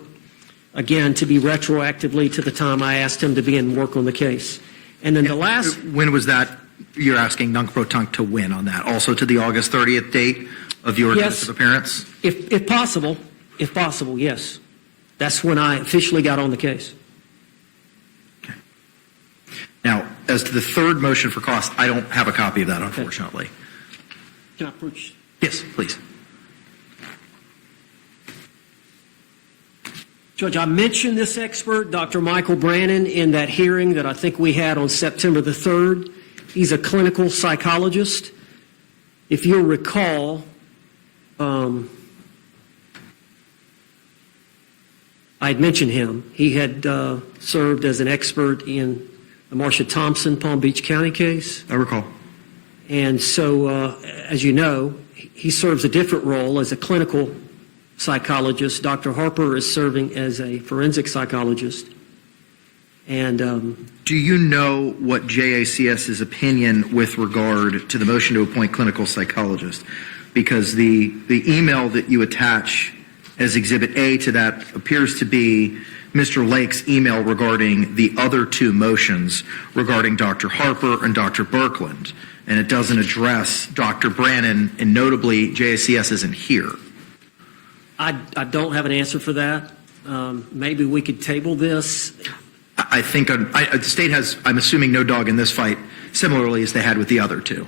again, to be retroactively to the time I asked him to begin work on the case. And then the last... When was that? You're asking nunc-pro-tunc to win on that, also to the August 30th date of your notice of appearance? If possible, yes. That's when I officially got on the case. Okay. Now, as to the third motion for cost, I don't have a copy of that, unfortunately. Can I approach? Yes, please. Judge, I mentioned this expert, Dr. Michael Brannon, in that hearing that I think we had on September the 3rd. He's a clinical psychologist. If you'll recall, I'd mentioned him. He had served as an expert in the Marsha Thompson Palm Beach County case. I recall. And so, as you know, he serves a different role as a clinical psychologist. Dr. Harper is serving as a forensic psychologist. And Do you know what JACS's opinion with regard to the motion to appoint clinical psychologist? Because the email that you attach as Exhibit A to that appears to be Mr. Lake's email regarding the other two motions regarding Dr. Harper and Dr. Birkeland, and it doesn't address Dr. Brannon, and notably JACS isn't here. I don't have an answer for that. Maybe we could table this. I think the state has, I'm assuming, no dog in this fight, similarly as they had with the other two.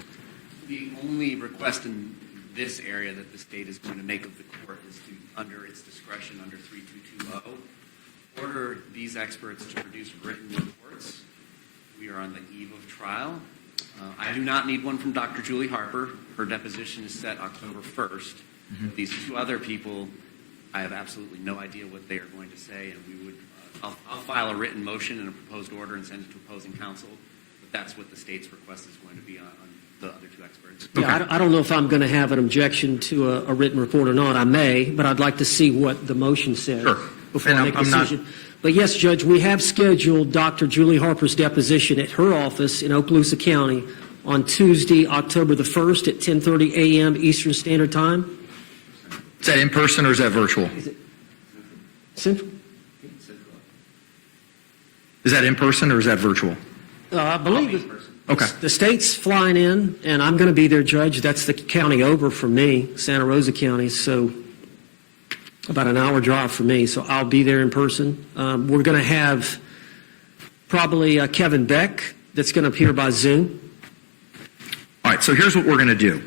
The only request in this area that the state is going to make of the court is to, under its discretion under 3220, order these experts to produce written reports. We are on the eve of trial. I do not need one from Dr. Julie Harper. Her deposition is set October 1st. These two other people, I have absolutely no idea what they are going to say, and we would, I'll file a written motion and a proposed order and send it to opposing counsel, but that's what the state's request is going to be on the other two experts. Yeah, I don't know if I'm going to have an objection to a written report or not. I may, but I'd like to see what the motion says before I make a decision. But yes, Judge, we have scheduled Dr. Julie Harper's deposition at her office in Okaloosa County on Tuesday, October the 1st at 10:30 a.m. Eastern Standard Time. Is that in person or is that virtual? Is it Central? Is that in person or is that virtual? I believe it. Okay. The state's flying in, and I'm going to be there, Judge. That's the county over from me, Santa Rosa County, so about an hour drive for me, so I'll be there in person. We're going to have probably Kevin Beck that's going to appear by Zoom. All right, so here's what we're going to do.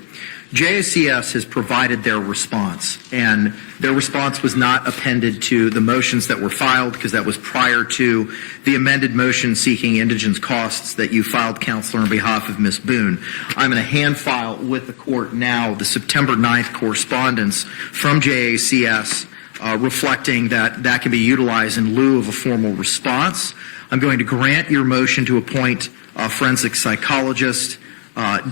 JACS has provided their response, and their response was not appended to the motions that were filed because that was prior to the amended motion seeking indigence costs that you filed, Counselor, on behalf of Ms. Boone. I'm going to hand file with the court now the September 9th correspondence from JACS reflecting that that can be utilized in lieu of a formal response. I'm going to grant your motion to appoint a forensic psychologist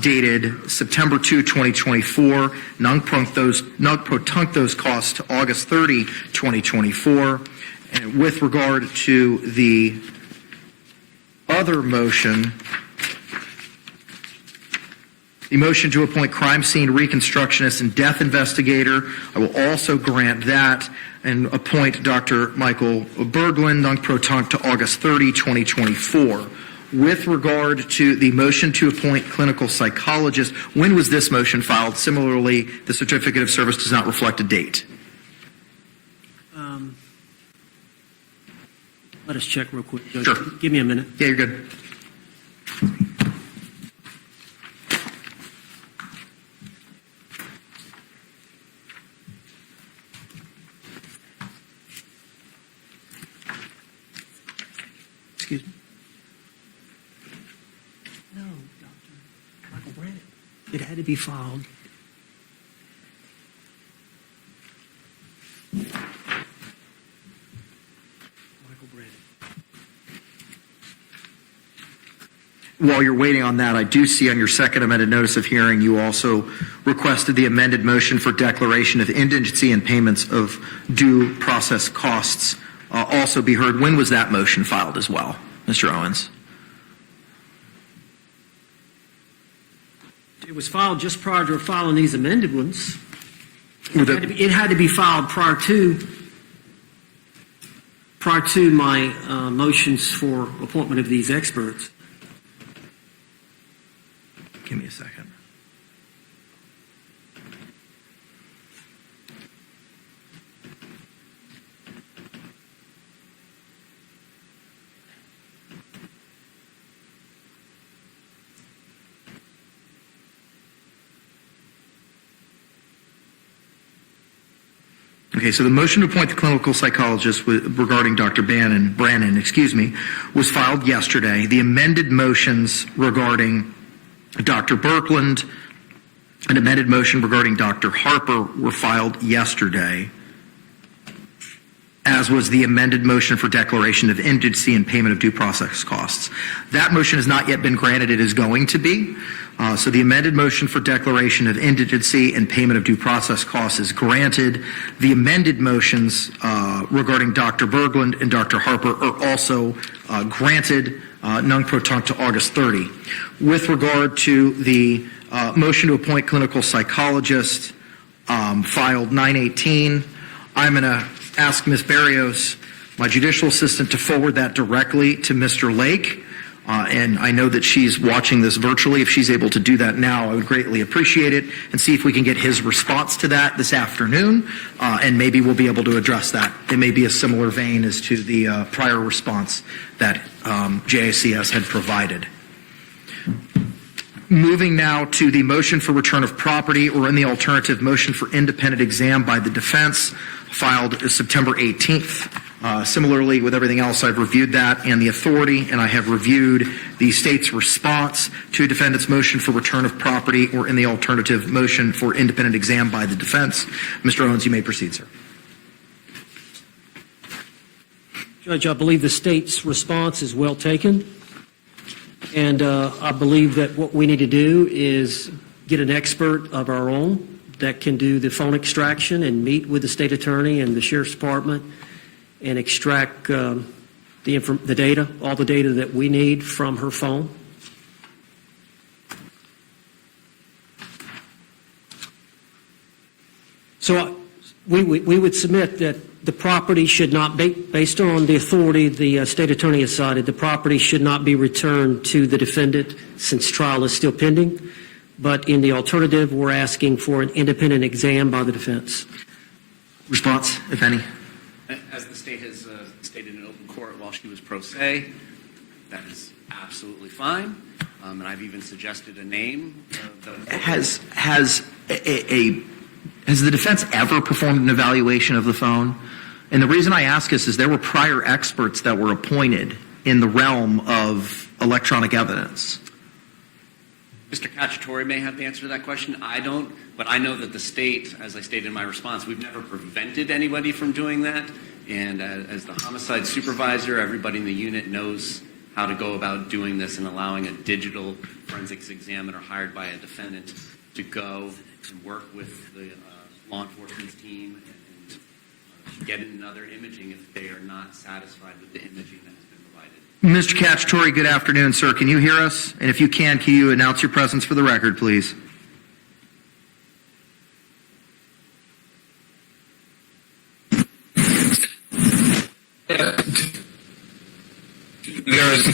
dated September 2, 2024, non-protunct those costs to August 30, 2024. And with regard to the other motion, the motion to appoint crime scene reconstructionist and death investigator, I will also grant that and appoint Dr. Michael Berglund, non-protunct, to August 30, 2024. With regard to the motion to appoint clinical psychologist, when was this motion filed? Similarly, the certificate of service does not reflect a date. Let us check real quick, Judge. Sure. Give me a minute. Yeah, you're good. Excuse me. No, Dr. Michael Brannon. It had to be filed. Michael Brannon. While you're waiting on that, I do see on your second amended notice of hearing, you also requested the amended motion for declaration of indigency and payments of due process costs also be heard. When was that motion filed as well, Mr. Owens? It was filed just prior to filing these amended ones. It had to be filed prior to my motions for appointment of these experts. Give me a second. Okay, so the motion to appoint the clinical psychologist regarding Dr. Brannon, was filed yesterday. The amended motions regarding Dr. Birkeland, an amended motion regarding Dr. Harper were filed yesterday, as was the amended motion for declaration of indigency and payment of due process costs. That motion has not yet been granted. It is going to be. So the amended motion for declaration of indigency and payment of due process costs is granted. The amended motions regarding Dr. Birkeland and Dr. Harper are also granted non-protunct to August 30. With regard to the motion to appoint clinical psychologist filed 9/18, I'm going to ask Ms. Barrios, my judicial assistant, to forward that directly to Mr. Lake. And I know that she's watching this virtually. If she's able to do that now, I would greatly appreciate it, and see if we can get his response to that this afternoon, and maybe we'll be able to address that. It may be a similar vein as to the prior response that JACS had provided. Moving now to the motion for return of property, or in the alternative, motion for independent exam by the defense, filed September 18th. Similarly, with everything else, I've reviewed that and the authority, and I have reviewed the state's response to defendant's motion for return of property, or in the alternative, motion for independent exam by the defense. Mr. Owens, you may proceed, sir. Judge, I believe the state's response is well taken, and I believe that what we need to do is get an expert of our own that can do the phone extraction and meet with the state attorney and the sheriff's department and extract the data, all the data that we need from her phone. So we would submit that the property should not be, based on the authority the state attorney has cited, the property should not be returned to the defendant since trial is still pending. But in the alternative, we're asking for an independent exam by the defense. Response, if any. As the state has stated in open court while she was pro se, that is absolutely fine. And I've even suggested a name. Has the defense ever performed an evaluation of the phone? And the reason I ask this is there were prior experts that were appointed in the realm of electronic evidence. Mr. Cacciatore may have the answer to that question. I don't, but I know that the state, as I stated in my response, we've never prevented anybody from doing that. And as the homicide supervisor, everybody in the unit knows how to go about doing this and allowing a digital forensics examiner hired by a defendant to go and work with the law enforcement team and get another imaging if they are not satisfied with the imaging that has been provided. Mr. Cacciatore, good afternoon, sir. Can you hear us? And if you can you announce your presence for the record, please?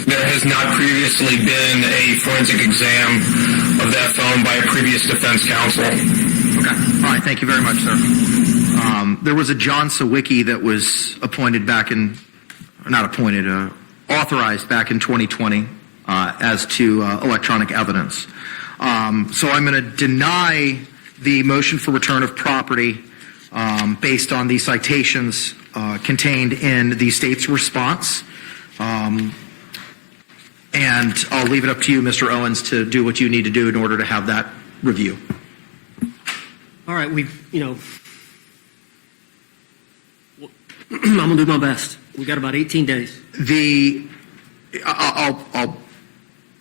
There has not previously been a forensic exam of that phone by a previous defense counsel. Okay. All right. Thank you very much, sir. There was a John Sawicki that was appointed back in, not appointed, authorized back in 2020 as to electronic evidence. So I'm going to deny the motion for return of property based on the citations contained in the state's response. And I'll leave it up to you, Mr. Owens, to do what you need to do in order to have that review. All right, I'm going to do my best. We've got about 18 days. I'll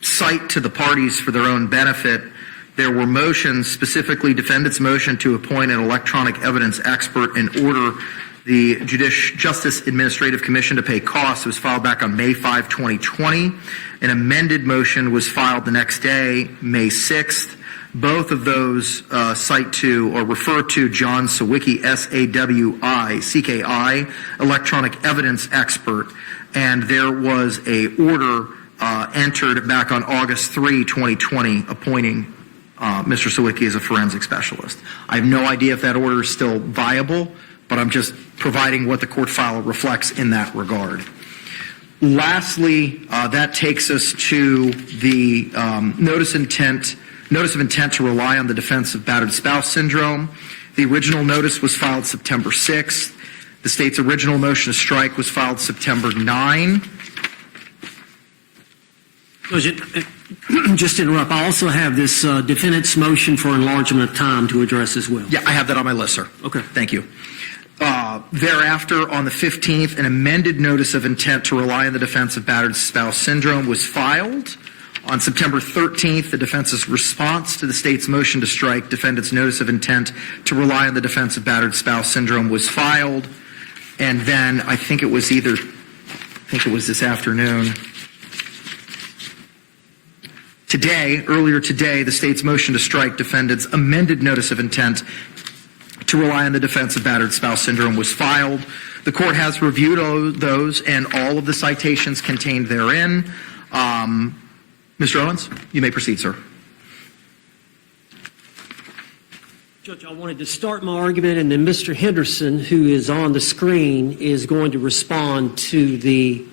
cite to the parties for their own benefit. There were motions, specifically defendant's motion to appoint an electronic evidence expert and order the Justice Administrative Commission to pay costs. It was filed back on May 5, 2020. An amended motion was filed the next day, May 6th. Both of those cite to or refer to John Sawicki, S-A-W-I-C-K-I, electronic evidence expert. And there was a order entered back on August 3, 2020, appointing Mr. Sawicki as a forensic specialist. I have no idea if that order is still viable, but I'm just providing what the court file reflects in that regard. Lastly, that takes us to the notice of intent to rely on the defense of battered spouse syndrome. The original notice was filed September 6th. The state's original motion to strike was filed September 9. just to interrupt, I also have this defendant's motion for enlargement of time to address as well. Yeah, I have that on my list, sir. Okay. Thank you. Thereafter, on the 15th, an amended notice of intent to rely on the defense of battered spouse syndrome was filed. On September 13th, the defense's response to the state's motion to strike defendant's notice of intent to rely on the defense of battered spouse syndrome was filed. And then I think it was this afternoon. Earlier today, the state's motion to strike defendant's amended notice of intent to rely on the defense of battered spouse syndrome was filed. The court has reviewed those and all of the citations contained therein. Mr. Owens, you may proceed, sir. Judge, I wanted to start my argument, and then Mr. Henderson, who is on the screen, is going to respond to the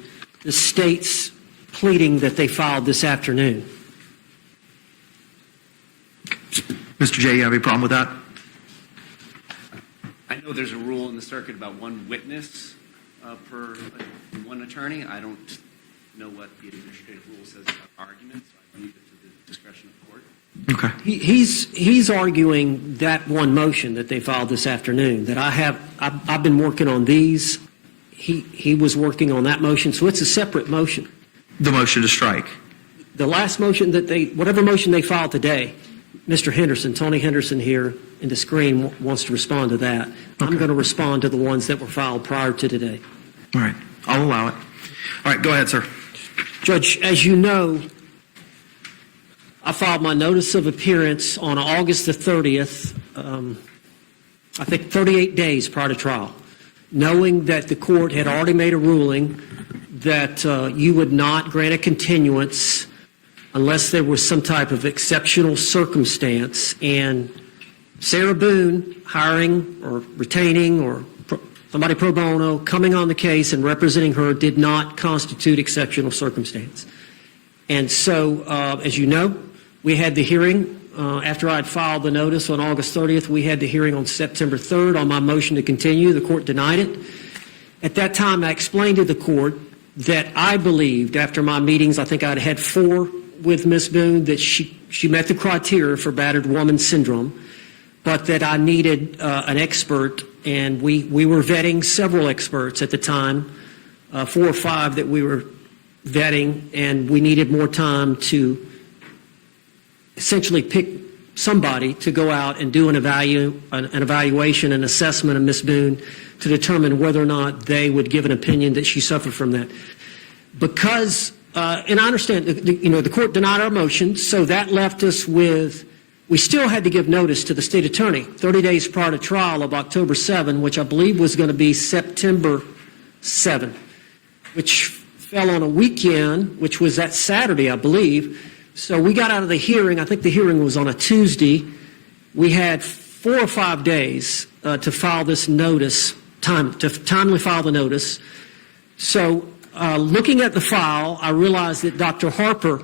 state's pleading that they filed this afternoon. Mr. Jay, you have any problem with that? I know there's a rule in the circuit about one witness per one attorney. I don't know what the administrative rule says about arguments, so I leave it to the discretion of the court. Okay. He's arguing that one motion that they filed this afternoon, that I've been working on these. He was working on that motion, so it's a separate motion. The motion to strike. The last motion whatever motion they filed today, Mr. Henderson, Tony Henderson here in the screen wants to respond to that. Okay. I'm going to respond to the ones that were filed prior to today. All right. I'll allow it. All right. Go ahead, sir. Judge, as you know, I filed my notice of appearance on August the 30th, I think 38 days prior to trial, knowing that the court had already made a ruling that you would not grant a continuance unless there was some type of exceptional circumstance, and Sarah Boone hiring or retaining or somebody pro bono coming on the case and representing her did not constitute exceptional circumstance. And so, as you know, we had the hearing after I'd filed the notice on August 30th. We had the hearing on September 3rd on my motion to continue. The court denied it. At that time, I explained to the court that I believed, after my meetings, I think I'd had 4 with Ms. Boone, that she met the criteria for battered woman syndrome, but that I needed an expert, and we were vetting several experts at the time, 4 or 5 that we were vetting, and we needed more time to essentially pick somebody to go out and do an evaluation, an assessment of Ms. Boone to determine whether or not they would give an opinion that she suffered from that. Because, and I understand, the court denied our motion, so that left us with, we still had to give notice to the state attorney 30 days prior to trial of October 7, which I believe was going to be September 7, which fell on a weekend, which was that Saturday, I believe. So we got out of the hearing. I think the hearing was on a Tuesday. We had 4 or 5 days to file this notice, to timely file the notice. So looking at the file, I realized that Dr. Harper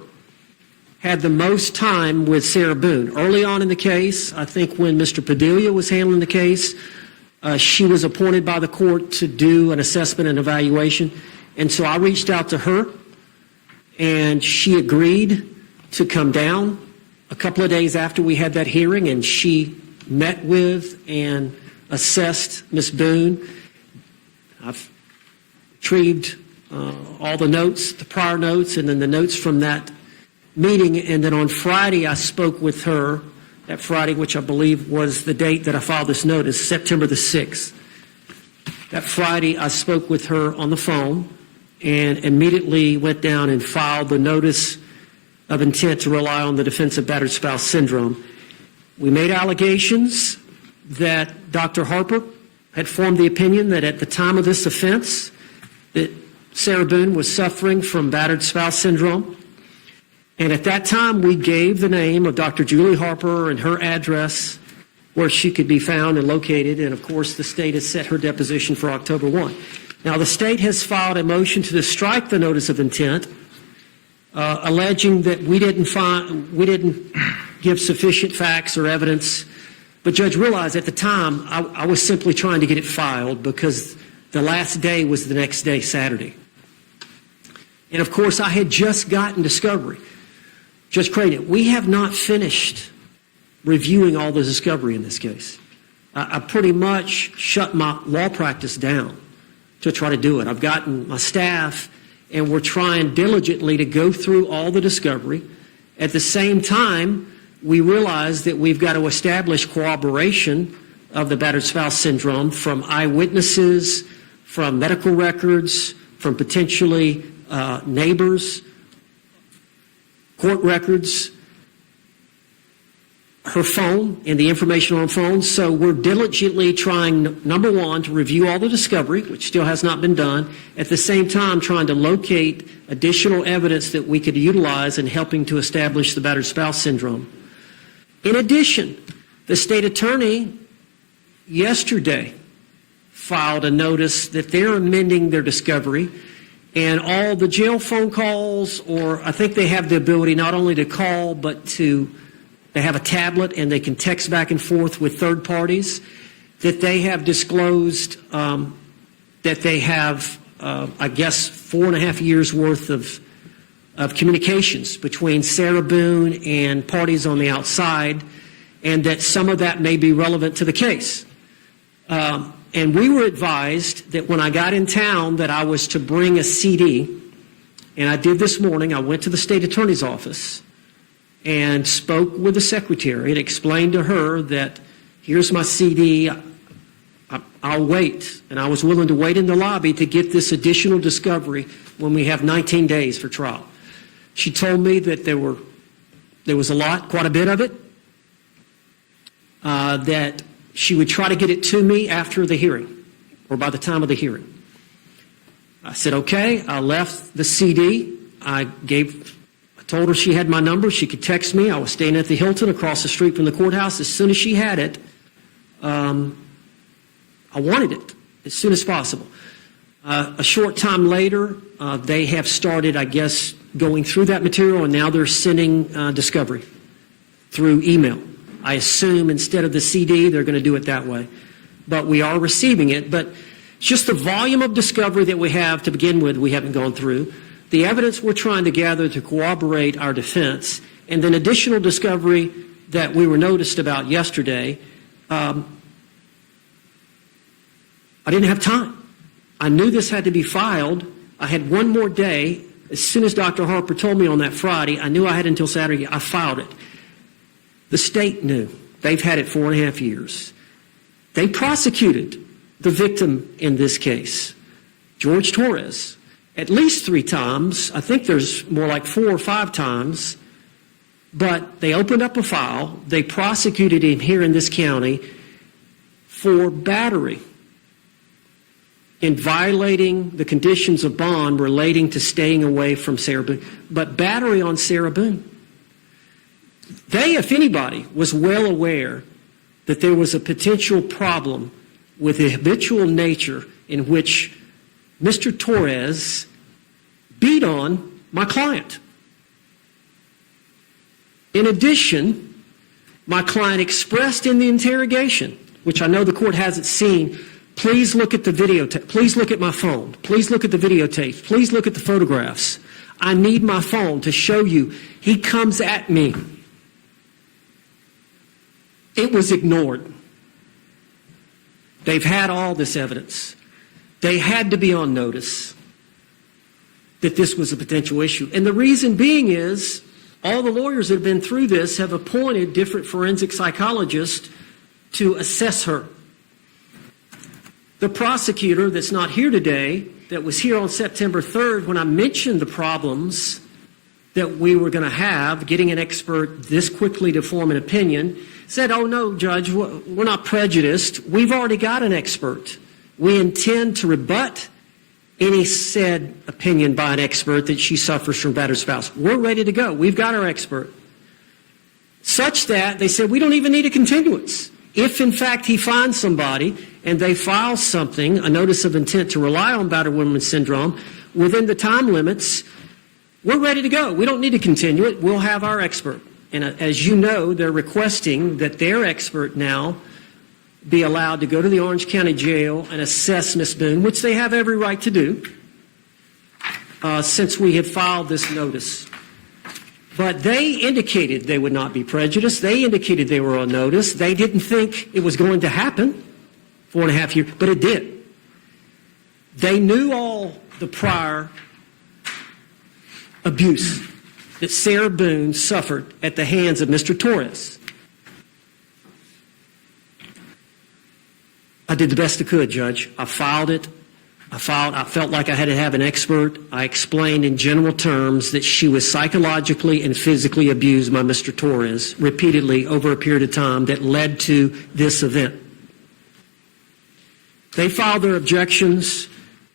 had the most time with Sarah Boone. Early on in the case, I think when Mr. Padilla was handling the case, she was appointed by the court to do an assessment and evaluation. And so I reached out to her, and she agreed to come down a couple of days after we had that hearing, and she met with and assessed Ms. Boone. I've retrieved all the notes, the prior notes, and then the notes from that meeting. And then on Friday, I spoke with her, that Friday, which I believe was the date that I filed this notice, September the 6th. That Friday, I spoke with her on the phone and immediately went down and filed the notice of intent to rely on the defense of battered spouse syndrome. We made allegations that Dr. Harper had formed the opinion that at the time of this offense, that Sarah Boone was suffering from battered spouse syndrome. And at that time, we gave the name of Dr. Julie Harper and her address where she could be found and located. And of course, the state has set her deposition for October 1. Now, the state has filed a motion to strike the notice of intent, alleging that we didn't give sufficient facts or evidence. But Judge, realized at the time I was simply trying to get it filed because the last day was the next day, Saturday. And of course, I had just gotten discovery. Judge Creighton, we have not finished reviewing all the discovery in this case. I pretty much shut my law practice down to try to do it. I've gotten my staff, and we're trying diligently to go through all the discovery. At the same time, we realize that we've got to establish corroboration of the battered spouse syndrome from eyewitnesses, from medical records, from potentially neighbors, court records, her phone and the information on her phone. So we're diligently trying, number one, to review all the discovery, which still has not been done, at the same time trying to locate additional evidence that we could utilize in helping to establish the battered spouse syndrome. In addition, the state attorney yesterday filed a notice that they're amending their discovery, and all the jail phone calls, or I think they have the ability not only to call, but they have a tablet and they can text back and forth with third parties, that they have disclosed that they have, I guess, 4.5 years worth of communications between Sarah Boone and parties on the outside, and that some of that may be relevant to the case. And we were advised that when I got in town that I was to bring a CD, and I did this morning. I went to the state attorney's office and spoke with the secretary and explained to her that here's my CD, I'll wait. And I was willing to wait in the lobby to get this additional discovery when we have 19 days for trial. She told me that there was quite a bit of it, that she would try to get it to me after the hearing or by the time of the hearing. I said, okay. I left the CD. I told her she had my number. She could text me. I was staying at the Hilton across the street from the courthouse. As soon as she had it, I wanted it as soon as possible. A short time later, they have started, I guess, going through that material, and now they're sending discovery through email. I assume instead of the CD, they're going to do it that way. But we are receiving it. But just the volume of discovery that we have to begin with, we haven't gone through. The evidence we're trying to gather to corroborate our defense, and then additional discovery that we were noticed about yesterday, I didn't have time. I knew this had to be filed. I had one more day. As soon as Dr. Harper told me on that Friday, I knew I had until Saturday. I filed it. The state knew. They've had it 4.5 years. They prosecuted the victim in this case, George Torres, at least 3 times. I think there's more like 4 or 5 times. But they opened up a file. They prosecuted him here in this county for battery in violating the conditions of bond relating to staying away from Sarah Boone, but battery on Sarah Boone. They, if anybody, was well aware that there was a potential problem with the habitual nature in which Mr. Torres beat on my client. In addition, my client expressed in the interrogation, which I know the court hasn't seen, please look at the videotape, please look at my phone, please look at the videotape, please look at the photographs. I need my phone to show you. He comes at me. It was ignored. They've had all this evidence. They had to be on notice that this was a potential issue. And the reason being is all the lawyers that have been through this have appointed different forensic psychologists to assess her. The prosecutor that's not here today, that was here on September 3rd when I mentioned the problems that we were going to have, getting an expert this quickly to form an opinion, said, oh no, Judge, we're not prejudiced. We've already got an expert. We intend to rebut any said opinion by an expert that she suffers from battered spouse. We're ready to go. We've got our expert. Such that they said we don't even need a continuance. If, in fact, he finds somebody and they file something, a notice of intent to rely on battered woman syndrome, within the time limits, we're ready to go. We don't need to continue it. We'll have our expert. And as you know, they're requesting that their expert now be allowed to go to the Orange County Jail and assess Ms. Boone, which they have every right to do, since we have filed this notice. But they indicated they would not be prejudiced. They indicated they were on notice. They didn't think it was going to happen 4.5 years, but it did. They knew all the prior abuse that Sarah Boone suffered at the hands of Mr. Torres. I did the best I could, Judge. I filed it. I felt like I had to have an expert. I explained in general terms that she was psychologically and physically abused by Mr. Torres repeatedly over a period of time that led to this event. They filed their objections,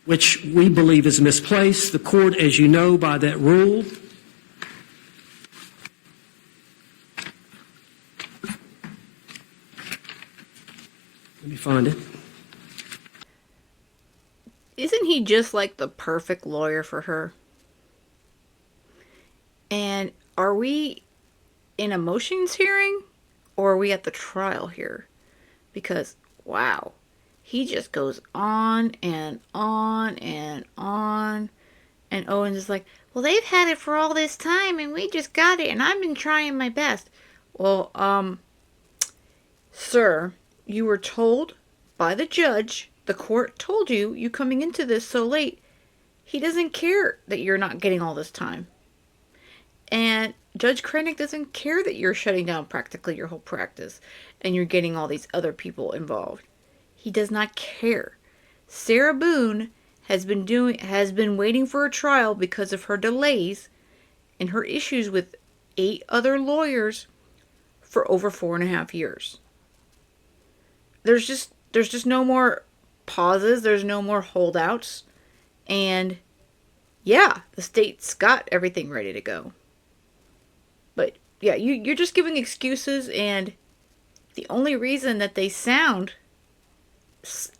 which we believe is misplaced. The court, as you know, by that rule, let me find it. Isn't he just like the perfect lawyer for her? And are we in a motions hearing or are we at the trial here? Because, wow, he just goes on and on and on. And Owens is like, well, they've had it for all this time and we just got it and I've been trying my best. Well, sir, you were told by the judge, the court told you coming into this so late, he doesn't care that you're not getting all this time. And Judge Krennic doesn't care that you're shutting down practically your whole practice and you're getting all these other people involved. He does not care. Sarah Boone has been waiting for a trial because of her delays and her issues with 8 other lawyers for over 4.5 years. There's just no more pauses. There's no more holdouts. And yeah, the state's got everything ready to go. But yeah, you're just giving excuses, and the only reason that they sound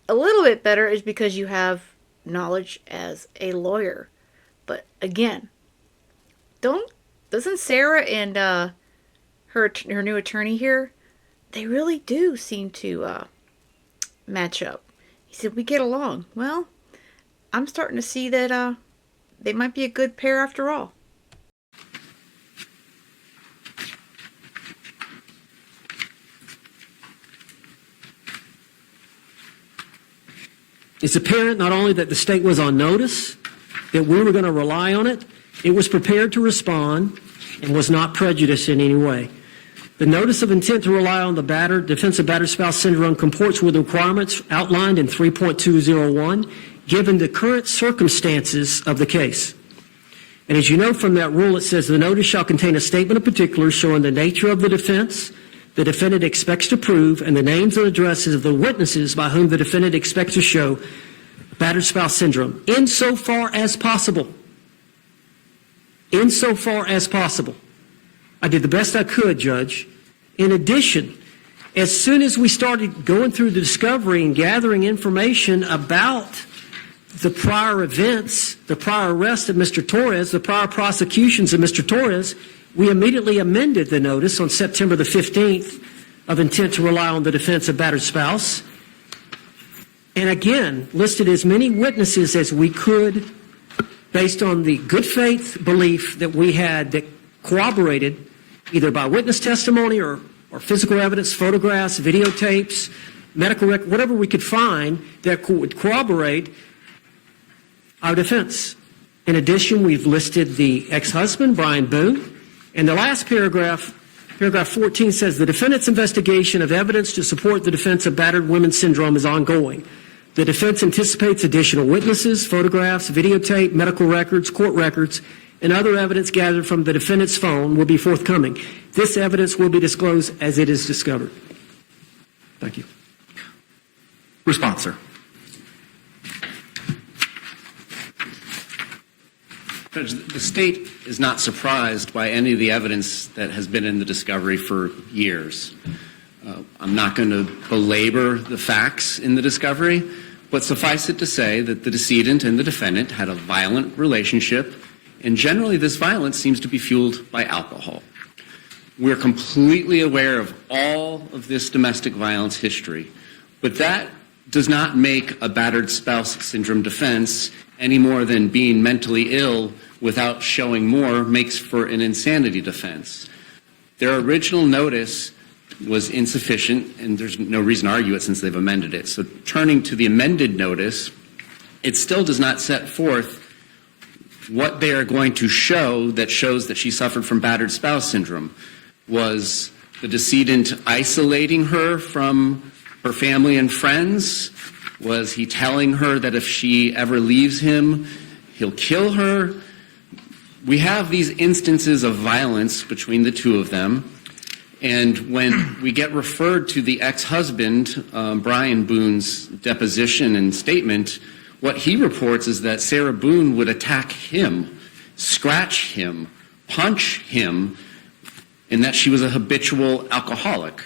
a little bit better is because you have knowledge as a lawyer. But again, doesn't Sarah and her new attorney here, they really do seem to match up. He said, we get along. Well, I'm starting to see that they might be a good pair after all. It's apparent not only that the state was on notice, that we were going to rely on it, it was prepared to respond and was not prejudiced in any way. The notice of intent to rely on the defense of battered spouse syndrome comports with the requirements outlined in 3.201, given the current circumstances of the case. And as you know from that rule, it says the notice shall contain a statement of particulars showing the nature of the defense the defendant expects to prove and the names and addresses of the witnesses by whom the defendant expects to show battered spouse syndrome, insofar as possible. Insofar as possible. I did the best I could, Judge. In addition, as soon as we started going through the discovery and gathering information about the prior events, the prior arrest of Mr. Torres, the prior prosecutions of Mr. Torres, we immediately amended the notice on September the 15th of intent to rely on the defense of battered spouse. And again, listed as many witnesses as we could based on the good faith belief that we had that corroborated either by witness testimony or physical evidence, photographs, videotapes, medical record, whatever we could find that would corroborate our defense. In addition, we've listed the ex-husband, Brian Boone, and the last paragraph, paragraph 14, says the defendant's investigation of evidence to support the defense of battered women syndrome is ongoing. The defense anticipates additional witnesses, photographs, videotape, medical records, court records, and other evidence gathered from the defendant's phone will be forthcoming. This evidence will be disclosed as it is discovered. Thank you. Response, sir. Judge, the state is not surprised by any of the evidence that has been in the discovery for years. I'm not going to belabor the facts in the discovery, but suffice it to say that the decedent and the defendant had a violent relationship, and generally this violence seems to be fueled by alcohol. We're completely aware of all of this domestic violence history, but that does not make a battered spouse syndrome defense any more than being mentally ill without showing more makes for an insanity defense. Their original notice was insufficient, and there's no reason to argue it since they've amended it. So turning to the amended notice, it still does not set forth what they are going to show that shows that she suffered from battered spouse syndrome. Was the decedent isolating her from her family and friends? Was he telling her that if she ever leaves him, he'll kill her? We have these instances of violence between the two of them. And when we get referred to the ex-husband, Brian Boone's deposition and statement, what he reports is that Sarah Boone would attack him, scratch him, punch him, and that she was a habitual alcoholic.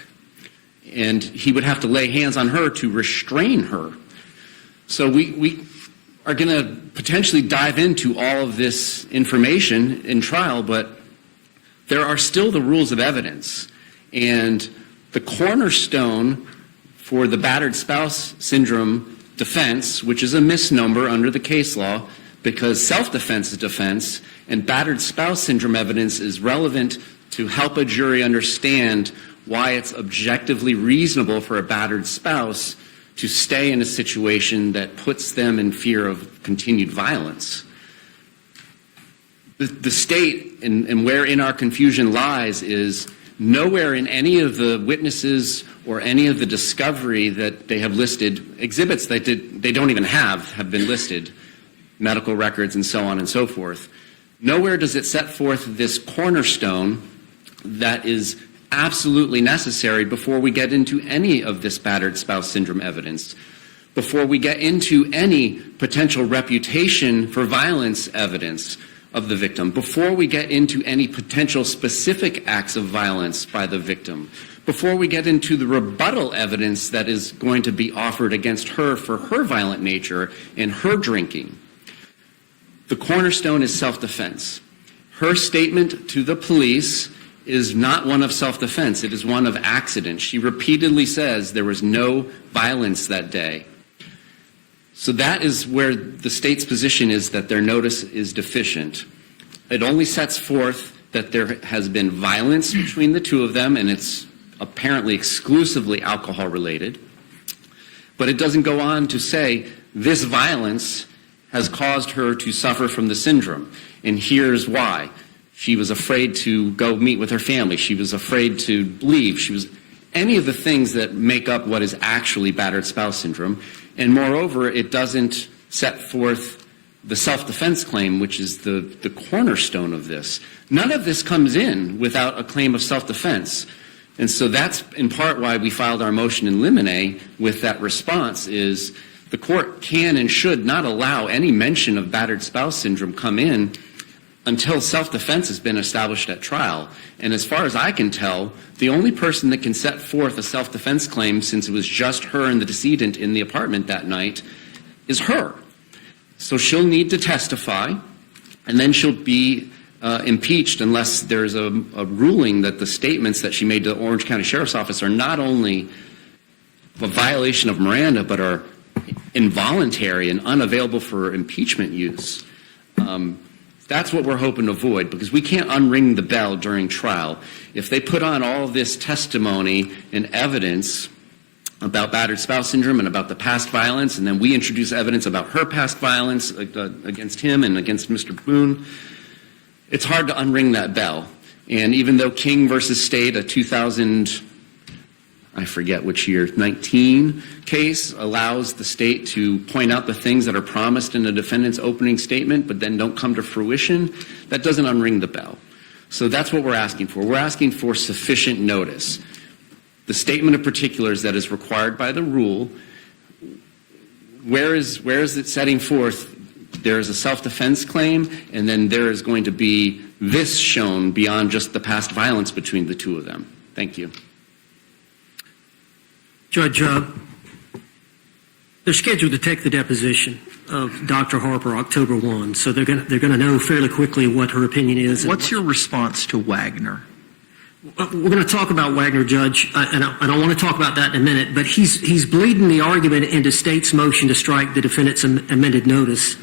And he would have to lay hands on her to restrain her. So we are going to potentially dive into all of this information in trial, but there are still the rules of evidence. And the cornerstone for the battered spouse syndrome defense, which is a misnomer under the case law, because self-defense is defense, and battered spouse syndrome evidence is relevant to help a jury understand why it's objectively reasonable for a battered spouse to stay in a situation that puts them in fear of continued violence. The state, and wherein our confusion lies, is nowhere in any of the witnesses or any of the discovery that they have listed, exhibits that they don't even have been listed, medical records and so on and so forth. Nowhere does it set forth this cornerstone that is absolutely necessary before we get into any of this battered spouse syndrome evidence, before we get into any potential reputation for violence evidence of the victim, before we get into any potential specific acts of violence by the victim, before we get into the rebuttal evidence that is going to be offered against her for her violent nature and her drinking. The cornerstone is self-defense. Her statement to the police is not one of self-defense. It is one of accident. She repeatedly says there was no violence that day. So that is where the state's position is, that their notice is deficient. It only sets forth that there has been violence between the two of them, and it's apparently exclusively alcohol-related. But it doesn't go on to say this violence has caused her to suffer from the syndrome, and here's why. She was afraid to go meet with her family. She was afraid to leave. She was any of the things that make up what is actually battered spouse syndrome. And moreover, it doesn't set forth the self-defense claim, which is the cornerstone of this. None of this comes in without a claim of self-defense. And so that's in part why we filed our motion in limine with that response, is the court can and should not allow any mention of battered spouse syndrome come in until self-defense has been established at trial. And as far as I can tell, the only person that can set forth a self-defense claim, since it was just her and the decedent in the apartment that night, is her. So she'll need to testify, and then she'll be impeached unless there's a ruling that the statements that she made to the Orange County Sheriff's Office are not only a violation of Miranda, but are involuntary and unavailable for impeachment use. That's what we're hoping to avoid, because we can't unring the bell during trial. If they put on all this testimony and evidence about battered spouse syndrome and about the past violence, and then we introduce evidence about her past violence against him and against Mr. Boone, it's hard to unring that bell. And even though King versus State, a 2000, I forget which year, 19 case, allows the state to point out the things that are promised in a defendant's opening statement but then don't come to fruition, that doesn't unring the bell. So that's what we're asking for. We're asking for sufficient notice. The statement of particulars that is required by the rule, where is it setting forth there is a self-defense claim, and then there is going to be this shown beyond just the past violence between the two of them. Thank you. Judge, they're scheduled to take the deposition of Dr. Harper October 1, so they're going to know fairly quickly what her opinion is. What's your response to Wagner? We're going to talk about Wagner, Judge, and I want to talk about that in a minute, but he's bleeding the argument into state's motion to strike the defendant's amended notice.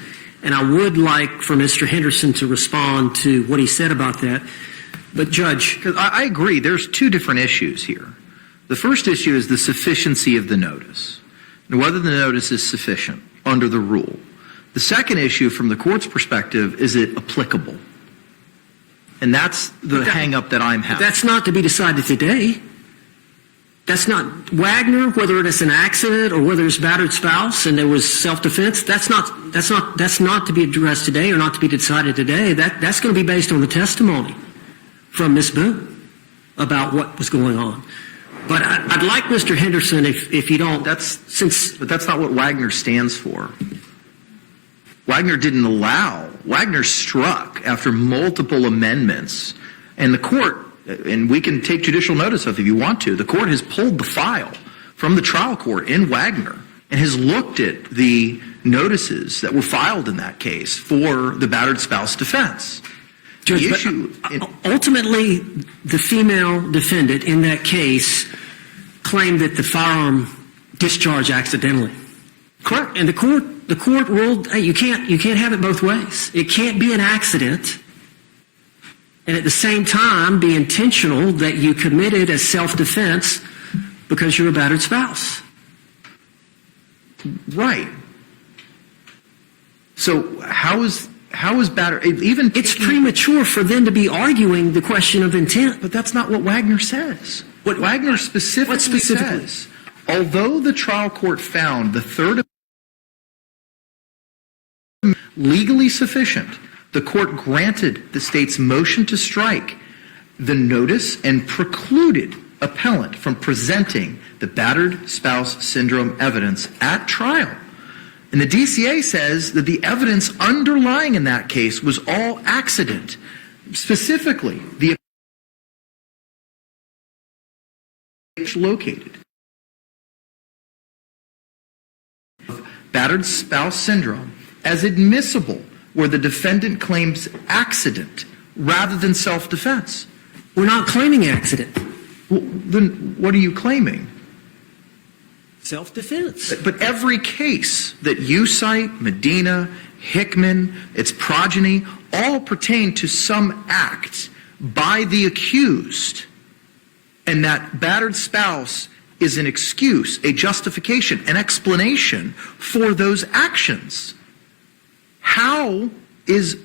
And I would like for Mr. Henderson to respond to what he said about that. But, Judge. Because I agree. There's two different issues here. The first issue is the sufficiency of the notice, and whether the notice is sufficient under the rule. The second issue, from the court's perspective, is it applicable? And that's the hang-up that I'm having. That's not to be decided today. That's not Wagner, whether it is an accident or whether it's battered spouse and there was self-defense. That's not to be addressed today or not to be decided today. That's going to be based on the testimony from Ms. Boone about what was going on. But I'd like Mr. Henderson, if you don't, But that's not what Wagner stands for. Wagner didn't allow. Wagner struck after multiple amendments, and the court, and we can take judicial notice of it if you want to, the court has pulled the file from the trial court in Wagner and has looked at the notices that were filed in that case for the battered spouse defense. Judge, ultimately, the female defendant in that case claimed that the firearm discharged accidentally. Correct. And the court ruled, hey, you can't have it both ways. It can't be an accident and at the same time be intentional that you committed as self-defense because you're a battered spouse. Right. So how is battered? It's premature for them to be arguing the question of intent. But that's not what Wagner says. What Wagner specifically says, although the trial court found the third legally sufficient, the court granted the state's motion to strike the notice and precluded appellant from presenting the battered spouse syndrome evidence at trial. And the DCA says that the evidence underlying in that case was all accident. Specifically, the located battered spouse syndrome as admissible where the defendant claims accident rather than self-defense. We're not claiming accident. Well, then what are you claiming? Self-defense. But every case that you cite, Medina, Hickman, its progeny, all pertain to some act by the accused. And that battered spouse is an excuse, a justification, an explanation for those actions. How is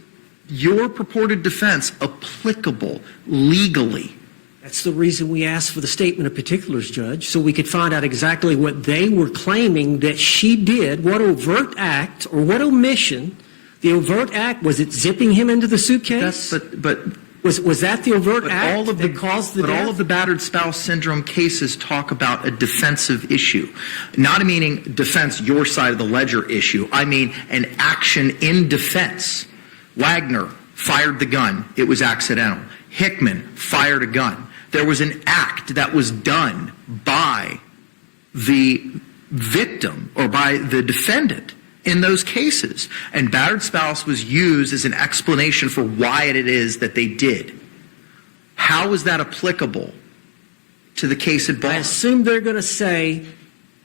your purported defense applicable legally? That's the reason we asked for the statement of particulars, Judge, so we could find out exactly what they were claiming that she did, what overt act or what omission. The overt act, was it zipping him into the suitcase? Was that the overt act that caused the death? But all of the battered spouse syndrome cases talk about a defensive issue. Not meaning defense, your side of the ledger issue. I mean an action in defense. Wagner fired the gun. It was accidental. Hickman fired a gun. There was an act that was done by the victim or by the defendant in those cases. And battered spouse was used as an explanation for why it is that they did. How is that applicable to the case at bar? I assume they're going to say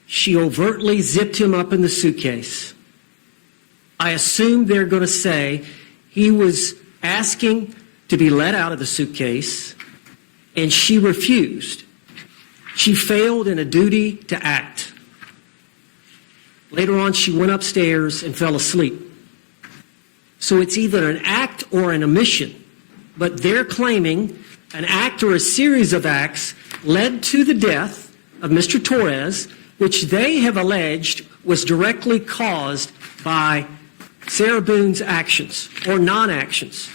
she overtly zipped him up in the suitcase. I assume they're going to say he was asking to be let out of the suitcase and she refused. She failed in a duty to act. Later on, she went upstairs and fell asleep. So it's either an act or an omission, but they're claiming an act or a series of acts led to the death of Mr. Torres, which they have alleged was directly caused by Sarah Boone's actions or non-actions.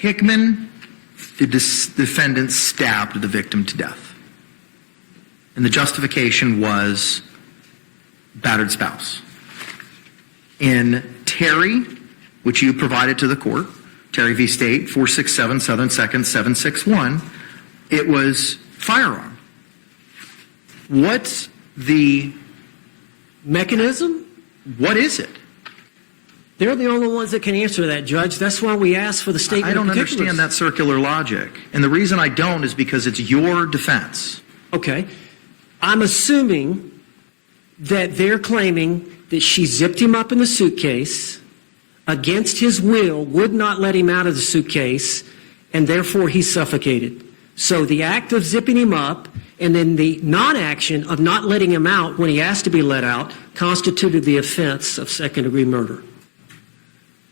Hickman, the defendant, stabbed the victim to death. And the justification was battered spouse. In Terry, which you provided to the court, Terry v. State, 467 Southern 2nd, 761, it was firearm. What's the Mechanism? What is it? They're the only ones that can answer that, Judge. That's why we asked for the statement I don't of particulars. understand that circular logic. And the reason I don't is because it's your defense. Okay. I'm assuming that they're claiming that she zipped him up in the suitcase against his will, would not let him out of the suitcase, and therefore he suffocated. So the act of zipping him up and then the non-action of not letting him out when he asked to be let out constituted the offense of second-degree murder.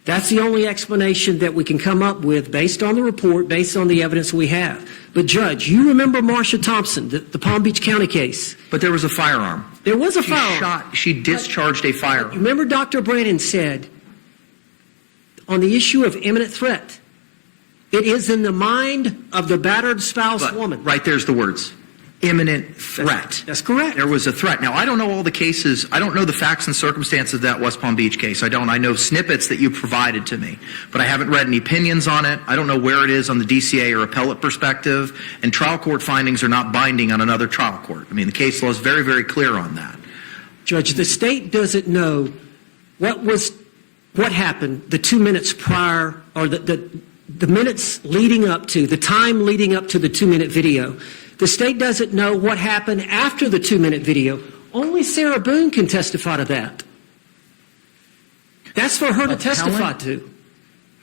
That's the only explanation that we can come up with based on the report, based on the evidence we have. But, Judge, you remember Marsha Thompson, the Palm Beach County case? But there was a firearm. There was a firearm. She discharged a firearm. Remember Dr. Brannon said, on the issue of imminent threat, it is in the mind of the battered spouse woman. Right there's the words. Imminent threat. That's correct. There was a threat. Now, I don't know all the cases. I don't know the facts and circumstances of that West Palm Beach case. I don't. I know snippets that you provided to me, but I haven't read any opinions on it. I don't know where it is on the DCA or appellate perspective, and trial court findings are not binding on another trial court. I mean, the case law is very, very clear on that. Judge, the state doesn't know what happened the 2 minutes prior, or the minutes leading up to, the time leading up to the 2-minute video. The state doesn't know what happened after the 2-minute video. Only Sarah Boone can testify to that. That's for her to testify to.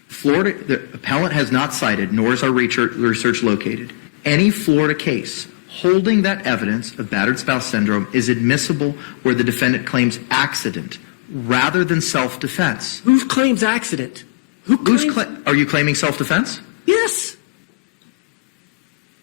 Florida, the appellant has not cited, nor is our research located, any Florida case holding that evidence of battered spouse syndrome is admissible where the defendant claims accident rather than self-defense. Who claims accident? Are you claiming self-defense? Yes.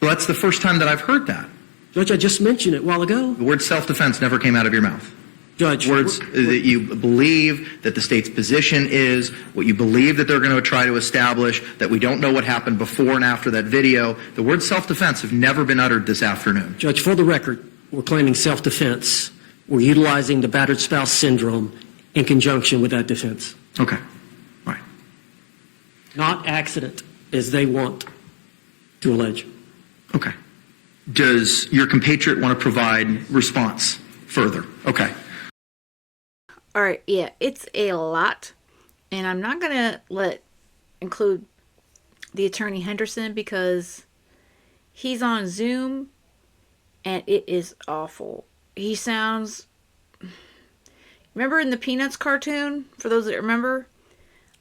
Well, that's the first time that I've heard that. Judge, I just mentioned it a while ago. The word self-defense never came out of your mouth. Judge. Words that you believe that the state's position is, what you believe that they're going to try to establish, that we don't know what happened before and after that video. The word self-defense have never been uttered this afternoon. Judge, for the record, we're claiming self-defense. We're utilizing the battered spouse syndrome in conjunction with that defense. Okay. All right. Not accident, as they want to allege. Okay. Does your compatriot want to provide response further? Okay. All right, yeah, it's a lot, and I'm not going to include the attorney Henderson because he's on Zoom, and it is awful. He sounds... Remember in the Peanuts cartoon, for those that remember?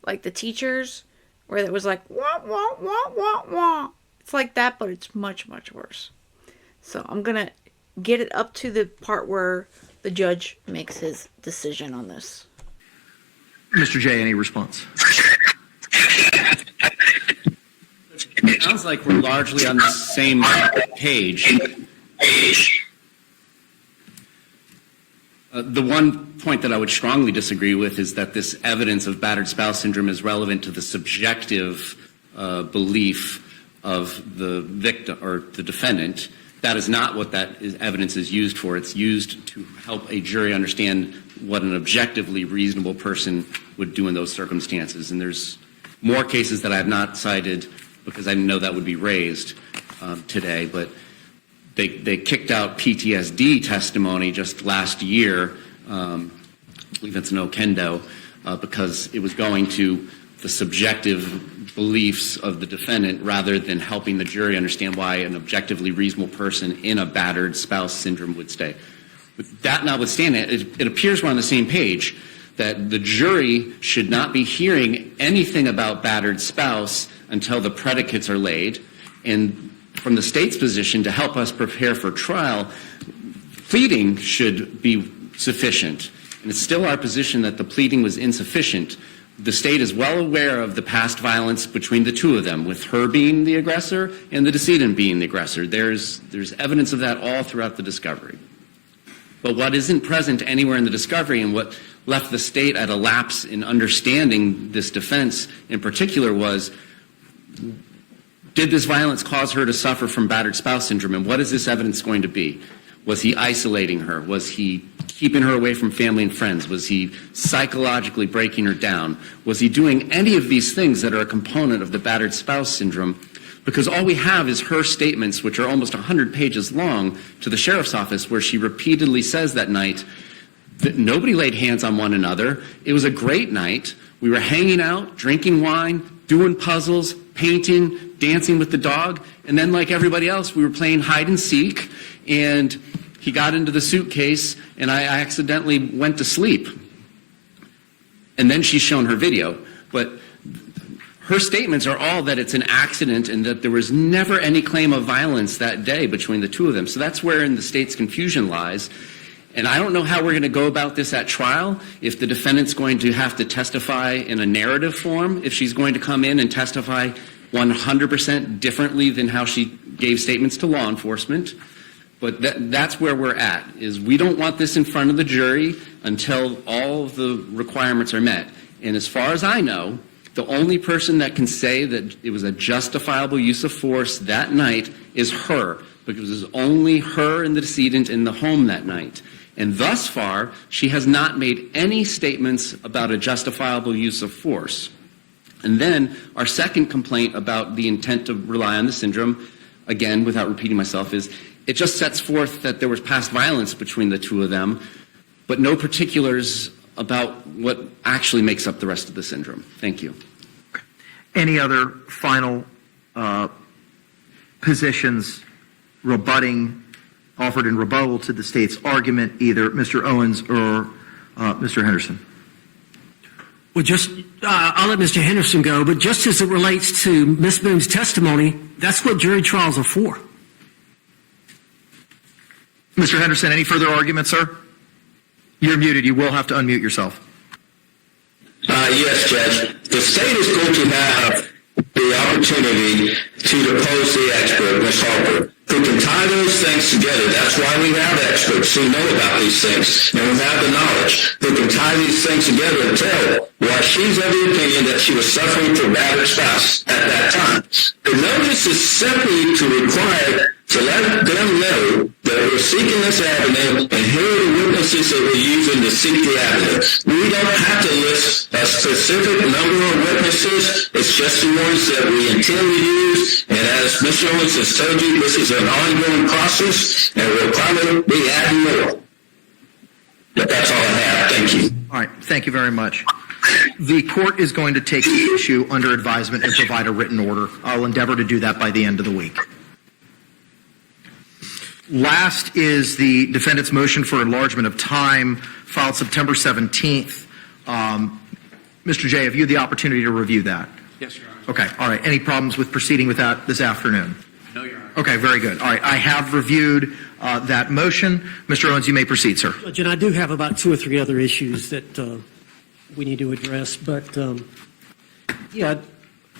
Like the teachers, where it was like, wah, wah, wah, wah, wah. It's like that, but it's much, much worse. So I'm going to get it up to the part where the judge makes his decision on this. Mr. J, any response? It sounds like we're largely on the same page. The one point that I would strongly disagree with is that this evidence of battered spouse syndrome is relevant to the subjective belief of the victim or the defendant. That is not what evidence is used for. It's used to help a jury understand what an objectively reasonable person would do in those circumstances. And there's more cases that I have not cited because I didn't know that would be raised today. But they kicked out PTSD testimony just last year, I believe it's an Okendo, because it was going to the subjective beliefs of the defendant rather than helping the jury understand why an objectively reasonable person in a battered spouse syndrome would stay. With that notwithstanding, it appears we're on the same page, that the jury should not be hearing anything about battered spouse until the predicates are laid. And from the state's position, to help us prepare for trial, pleading should be sufficient. And it's still our position that the pleading was insufficient. The state is well aware of the past violence between the two of them, with her being the aggressor and the decedent being the aggressor. There's evidence of that all throughout the discovery. But what isn't present anywhere in the discovery, and what left the state at a lapse in understanding this defense in particular, was, did this violence cause her to suffer from battered spouse syndrome? And what is this evidence going to be? Was he isolating her? Was he keeping her away from family and friends? Was he psychologically breaking her down? Was he doing any of these things that are a component of the battered spouse syndrome? Because all we have is her statements, which are almost 100 pages long, to the sheriff's office, where she repeatedly says that night that nobody laid hands on one another. It was a great night. We were hanging out, drinking wine, doing puzzles, painting, dancing with the dog, and then like everybody else, we were playing hide and seek, and he got into the suitcase, and I accidentally went to sleep. And then she's shown her video. But her statements are all that it's an accident and that there was never any claim of violence that day between the two of them. So that's wherein the state's confusion lies. And I don't know how we're going to go about this at trial, if the defendant's going to have to testify in a narrative form, if she's going to come in and testify 100% differently than how she gave statements to law enforcement. But that's where we're at, is we don't want this in front of the jury until all of the requirements are met. And as far as I know, the only person that can say that it was a justifiable use of force that night is her, because it was only her and the decedent in the home that night. And thus far, she has not made any statements about a justifiable use of force. And then our second complaint about the intent to rely on the syndrome, again, without repeating myself, is it just sets forth that there was past violence between the two of them, but no particulars about what actually makes up the rest of the syndrome. Thank you. Any other final positions offered in rebuttal to the state's argument, either Mr. Owens or Mr. Henderson? Well, I'll let Mr. Henderson go, but just as it relates to Ms. Boone's testimony, that's what jury trials are for. Mr. Henderson, any further arguments, sir? You're muted. You will have to unmute yourself. Yes, Judge. The state is going to have the opportunity to depose the expert, Ms. Harper, who can tie those things together. That's why we have experts who know about these things and who have the knowledge, who can tie these things together and tell why she's of the opinion that she was suffering from battered spouse at that time. The notice is simply to require to let them know that we're seeking this avenue and here are the witnesses that we're using to seek the avenue. We don't have to list a specific number of witnesses. It's just the ones that we intend to use. And as Mr. Owens has told you, this is an ongoing process and we'll probably be adding more. But that's all I have. Thank you. All right. Thank you very much. The court is going to take the issue under advisement and provide a written order. I'll endeavor to do that by the end of the week. Last is the defendant's motion for enlargement of time, filed September 17th. Mr. Jay, have you had the opportunity to review that? Yes, Your Honor. Okay, all right. Any problems with proceeding with that this afternoon? No, Your Honor. Okay, very good. All right, I have reviewed that motion. Mr. Owens, you may proceed, sir. Judge, and I do have about 2 or 3 other issues that we need to address, but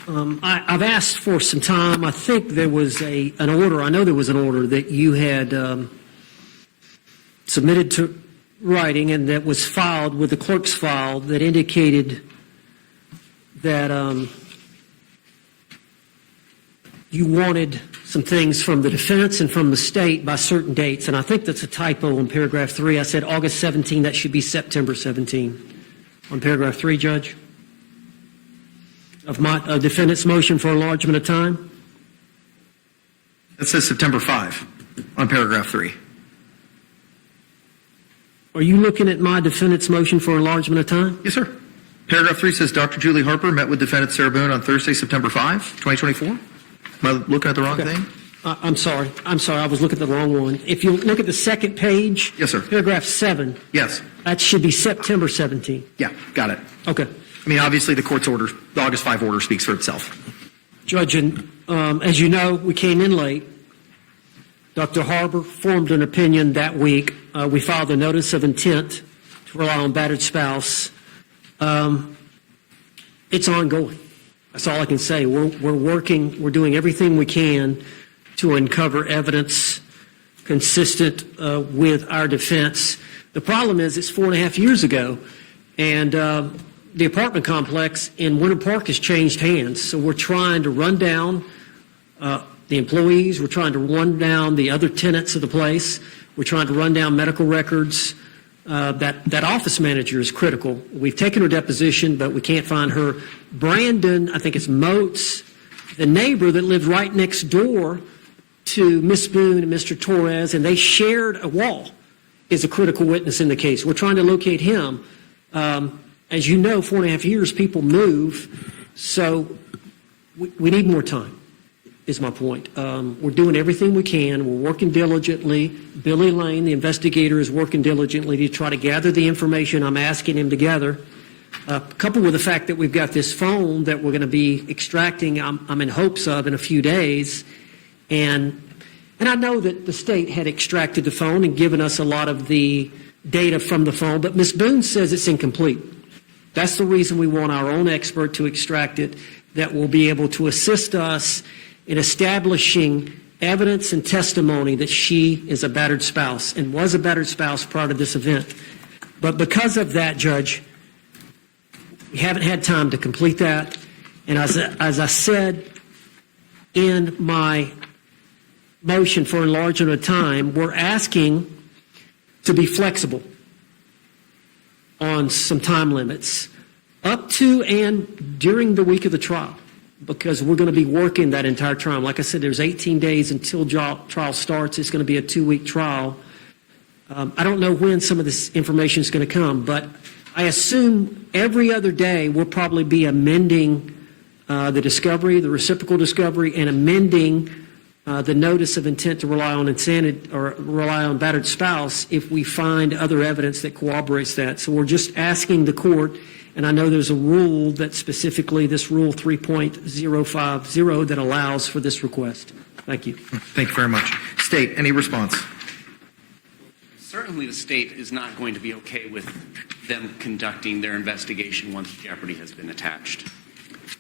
I've asked for some time. I think there was an order. I know there was an order that you had submitted to writing and that was filed with the clerk's file that indicated that you wanted some things from the defense and from the state by certain dates. And I think that's a typo in paragraph 3. I said August 17. That should be September 17 on paragraph 3, Judge, of my defendant's motion for enlargement of time. It says September 5 on paragraph 3. Are you looking at my defendant's motion for enlargement of time? Yes, sir. Paragraph 3 says Dr. Julie Harper met with defendant Sarah Boone on Thursday, September 5, 2024. Am I looking at the wrong thing? I'm sorry. I was looking at the wrong one. If you look at the second page, yes, sir. Paragraph 7. Yes. That should be September 17. Yeah, got it. Okay. I mean, obviously, the court's order, the August 5 order speaks for itself. Judge, and as you know, we came in late. Dr. Harper formed an opinion that week. We filed a notice of intent to rely on battered spouse. It's ongoing. That's all I can say. We're working. We're doing everything we can to uncover evidence consistent with our defense. The problem is it's 4.5 years ago, and the apartment complex in Winter Park has changed hands. So we're trying to run down the employees. We're trying to run down the other tenants of the place. We're trying to run down medical records. that office manager is critical. We've taken her deposition, but we can't find her. Brandon, I think it's Moats, the neighbor that lived right next door to Miss Boone and Mr. Torres, and they shared a wall, is a critical witness in the case. We're trying to locate him. As you know, 4.5 years, people move, so we need more time, is my point. We're doing everything we can. We're working diligently. Billy Lane, the investigator, is working diligently to try to gather the information I'm asking him to gather. Coupled with the fact that we've got this phone that we're going to be extracting, I'm in hopes of in a few days. And I know that the state had extracted the phone and given us a lot of the data from the phone, but Ms. Boone says it's incomplete. That's the reason we want our own expert to extract it, that will be able to assist us in establishing evidence and testimony that she is a battered spouse and was a battered spouse prior to this event. But because of that, Judge, we haven't had time to complete that. And as I said in my motion for enlargement of time, we're asking to be flexible on some time limits up to and during the week of the trial, because we're going to be working that entire trial. Like I said, there's 18 days until trial starts. It's going to be a 2-week trial. I don't know when some of this information is going to come, but I assume every other day we'll probably be amending the discovery, the reciprocal discovery, and amending the notice of intent to rely on insanity or rely on battered spouse if we find other evidence that corroborates that. So we're just asking the court, and I know there's a rule that specifically, this rule 3.050, that allows for this request. Thank you. Thank you very much. State, any response? Certainly the state is not going to be okay with them conducting their investigation once jeopardy has been attached.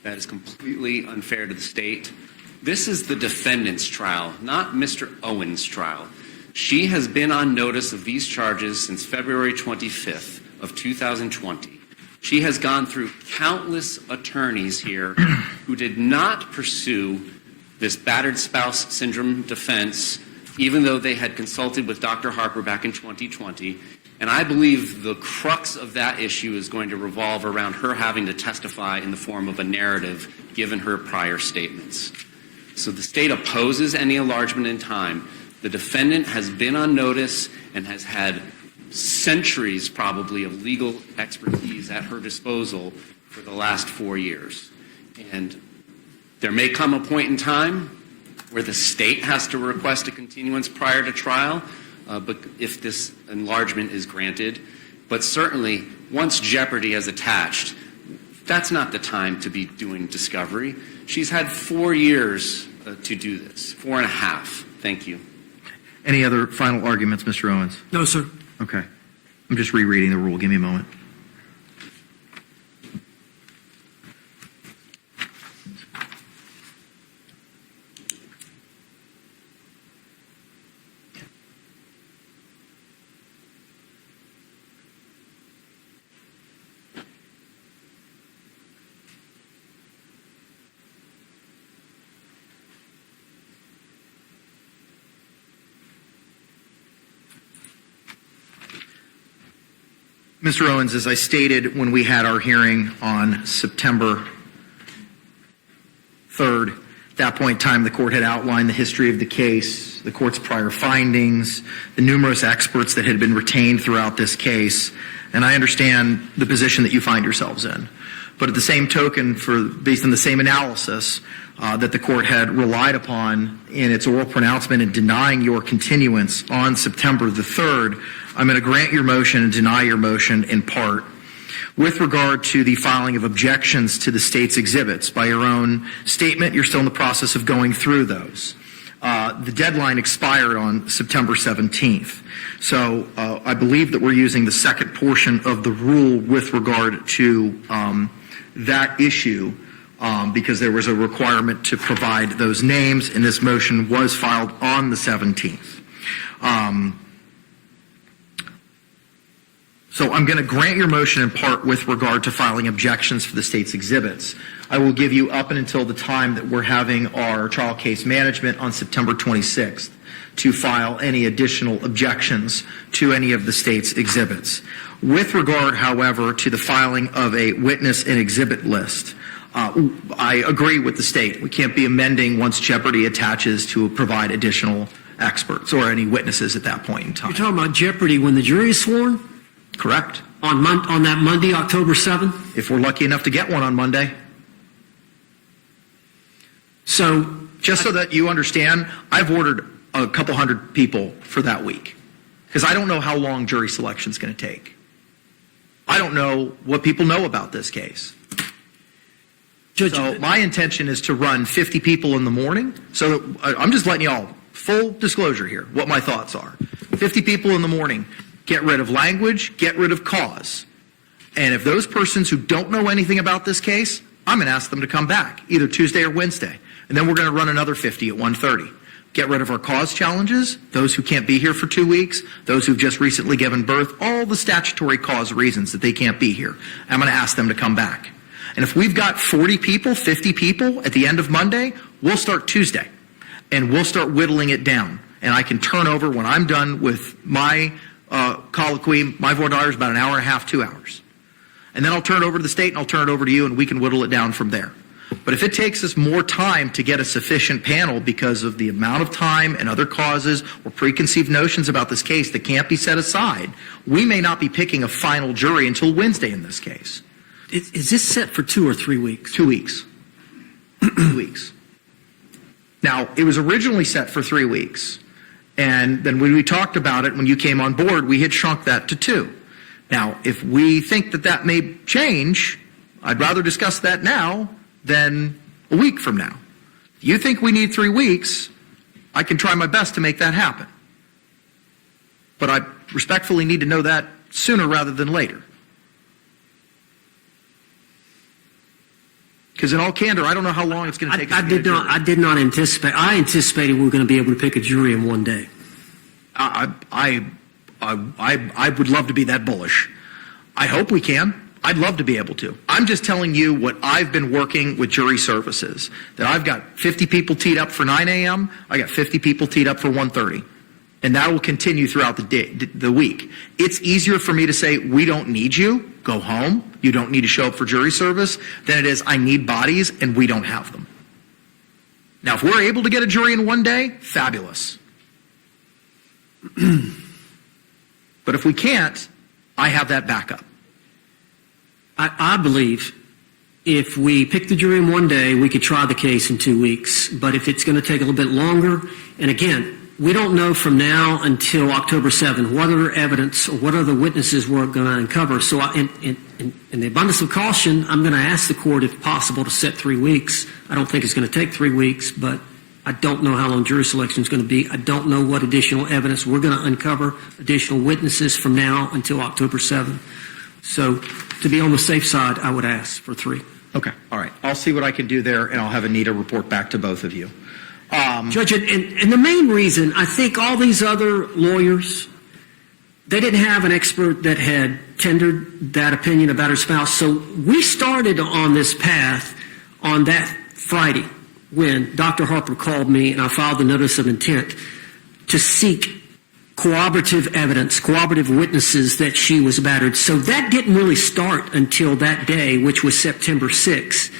That is completely unfair to the state. This is the defendant's trial, not Mr. Owen's trial. She has been on notice of these charges since February 25th of 2020. She has gone through countless attorneys here who did not pursue this battered spouse syndrome defense, even though they had consulted with Dr. Harper back in 2020. And I believe the crux of that issue is going to revolve around her having to testify in the form of a narrative given her prior statements. So the state opposes any enlargement in time. The defendant has been on notice and has had centuries probably of legal expertise at her disposal for the last 4 years. And there may come a point in time where the state has to request a continuance prior to trial, but if this enlargement is granted. But certainly, once jeopardy is attached, that's not the time to be doing discovery. She's had 4 years to do this, 4.5. Thank you. Any other final arguments, Mr. Owens? No, sir. Okay. I'm just rereading the rule. Give me a moment. Mr. Owens, as I stated when we had our hearing on September 3rd, at that point in time, the court had outlined the history of the case, the court's prior findings, the numerous experts that had been retained throughout this case, and I understand the position that you find yourselves in. But at the same token, based on the same analysis that the court had relied upon in its oral pronouncement in denying your continuance on September the 3rd, I'm going to grant your motion and deny your motion in part. With regard to the filing of objections to the state's exhibits, by your own statement, you're still in the process of going through those. The deadline expired on September 17th. So I believe that we're using the second portion of the rule with regard to that issue because there was a requirement to provide those names, and this motion was filed on the 17th. So I'm going to grant your motion in part with regard to filing objections for the state's exhibits. I will give you up until the time that we're having our trial case management on September 26th. to file any additional objections to any of the state's exhibits. With regard, however, to the filing of a witness and exhibit list, I agree with the state. We can't be amending once jeopardy attaches to provide additional experts or any witnesses at that point in time. You're talking about jeopardy when the jury is sworn? Correct. On that Monday, October 7th? If we're lucky enough to get one on Monday. So, just so that you understand, I've ordered a couple hundred people for that week because I don't know how long jury selection is going to take. I don't know what people know about this case. Judge, So my intention is to run 50 people in the morning. So I'm just letting you all, full disclosure here, what my thoughts are. 50 people in the morning, get rid of language, get rid of cause. And if those persons who don't know anything about this case, I'm going to ask them to come back, either Tuesday or Wednesday. And then we're going to run another 50 at 1:30. Get rid of our cause challenges, those who can't be here for 2 weeks, those who've just recently given birth, all the statutory cause reasons that they can't be here. I'm going to ask them to come back. And if we've got 40 people, 50 people at the end of Monday, we'll start Tuesday. And we'll start whittling it down. And I can turn over, when I'm done with my colloquy, my voir dire is about an hour and a half, 2 hours. And then I'll turn it over to the state and I'll turn it over to you and we can whittle it down from there. But if it takes us more time to get a sufficient panel because of the amount of time and other causes or preconceived notions about this case that can't be set aside, we may not be picking a final jury until Wednesday in this case. is this set for 2 or 3 weeks? 2 weeks. 2 weeks. Now, it was originally set for 3 weeks. And then when we talked about it, when you came on board, we had shrunk that to 2. Now, if we think that that may change, I'd rather discuss that now than a week from now. If you think we need 3 weeks, I can try my best to make that happen. But I respectfully need to know that sooner rather than later. Because in all candor, I don't know how long it's going to take us to get a jury. I did not anticipate. I anticipated we were going to be able to pick a jury in one day. I would love to be that bullish. I hope we can. I'd love to be able to. I'm just telling you what I've been working with jury services, that I've got 50 people teed up for 9 a.m., I got 50 people teed up for 1:30. And that will continue throughout the week. It's easier for me to say, we don't need you, go home, you don't need to show up for jury service, than it is, I need bodies and we don't have them. Now, if we're able to get a jury in one day, fabulous. But if we can't, I have that backup. I believe if we pick the jury in one day, we could try the case in 2 weeks. But if it's going to take a little bit longer, and again, we don't know from now until October 7th what other evidence or what other witnesses we're going to uncover. So in the abundance of caution, I'm going to ask the court, if possible, to set 3 weeks. I don't think it's going to take 3 weeks, but I don't know how long jury selection is going to be. I don't know what additional evidence we're going to uncover, additional witnesses from now until October 7th. So to be on the safe side, I would ask for 3. Okay, all right. I'll see what I can do there, and I'll have Anita report back to both of you. Judge, and the main reason, I think all these other lawyers, they didn't have an expert that had tendered that opinion about her spouse. So we started on this path on that Friday when Dr. Harper called me and I filed the notice of intent to seek corroborative evidence, corroborative witnesses that she was battered. So that didn't really start until that day, which was September 6th.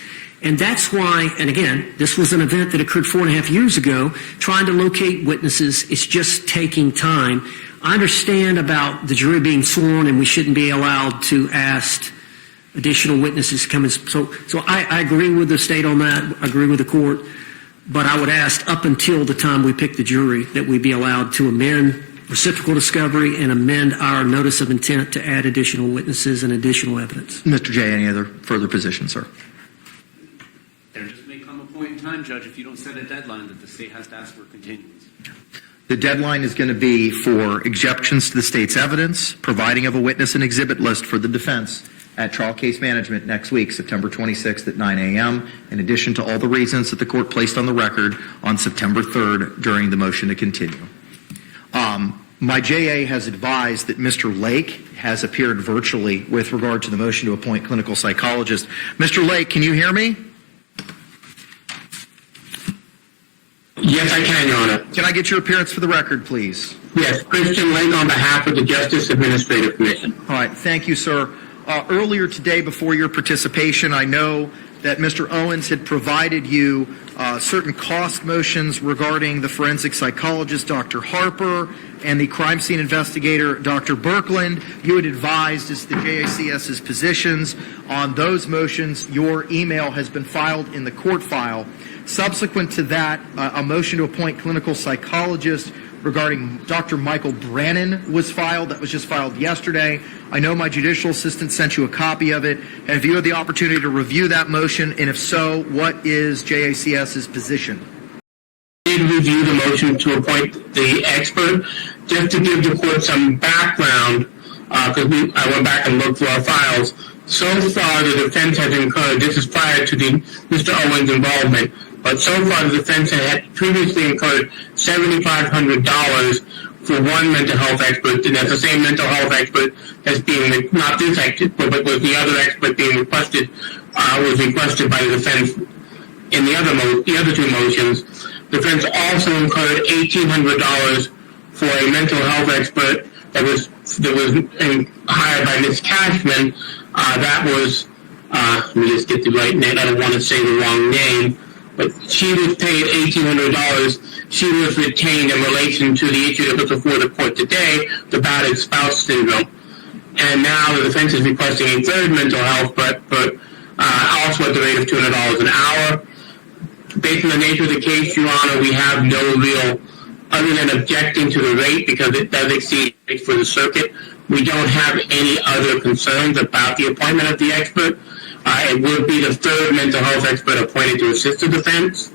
And that's why, and again, this was an event that occurred 4.5 years ago. Trying to locate witnesses, it's just taking time. I understand about the jury being sworn and we shouldn't be allowed to ask additional witnesses to come in. So I agree with the state on that. I agree with the court. But I would ask up until the time we pick the jury that we be allowed to amend reciprocal discovery and amend our notice of intent to add additional witnesses and additional evidence. Mr. J., any other further positions, sir? There just may come a point in time, Judge, if you don't set a deadline, that the state has to ask for continuance. The deadline is going to be for exceptions to the state's evidence, providing of a witness and exhibit list for the defense at trial case management next week, September 26th at 9 a.m., in addition to all the reasons that the court placed on the record on September 3rd during the motion to continue. My JA has advised that Mr. Lake has appeared virtually with regard to the motion to appoint clinical psychologist. Mr. Lake, can you hear me? Yes, I can, Your Honor. Can I get your appearance for the record, please? Yes, Christian Lake on behalf of the Justice Administrative Commission. All right, thank you, sir. Earlier today, before your participation, I know that Mr. Owens had provided you certain cost motions regarding the forensic psychologist, Dr. Harper, and the crime scene investigator, Dr. Birkland. You had advised as the JACS's positions on those motions. Your email has been filed in the court file. Subsequent to that, a motion to appoint clinical psychologist regarding Dr. Michael Brannon was filed. That was just filed yesterday. I know my judicial assistant sent you a copy of it. Have you had the opportunity to review that motion? And if so, what is JACS's position? I did review the motion to appoint the expert. Just to give the court some background, because I went back and looked through our files. So far, the defense has incurred, this is prior to Mr. Owens' involvement, but so far the defense had previously incurred $7,500 for one mental health expert, and that's the same mental health expert that's being, not this expert, but was the other expert being requested, was requested by the defense in the other two motions. The defense also incurred $1,800 for a mental health expert that was hired by Ms. Cashman. That was, let me just get the right name. I don't want to say the wrong name, but she was paid $1,800. She was retained in relation to the issue that was before the court today, the battered spouse syndrome. And now the defense is requesting a third mental health, but also at the rate of $200 an hour. Based on the nature of the case, Your Honor, we have no real, other than objecting to the rate because it does exceed rates for the circuit, we don't have any other concerns about the appointment of the expert. It would be the third mental health expert appointed to assist the defense.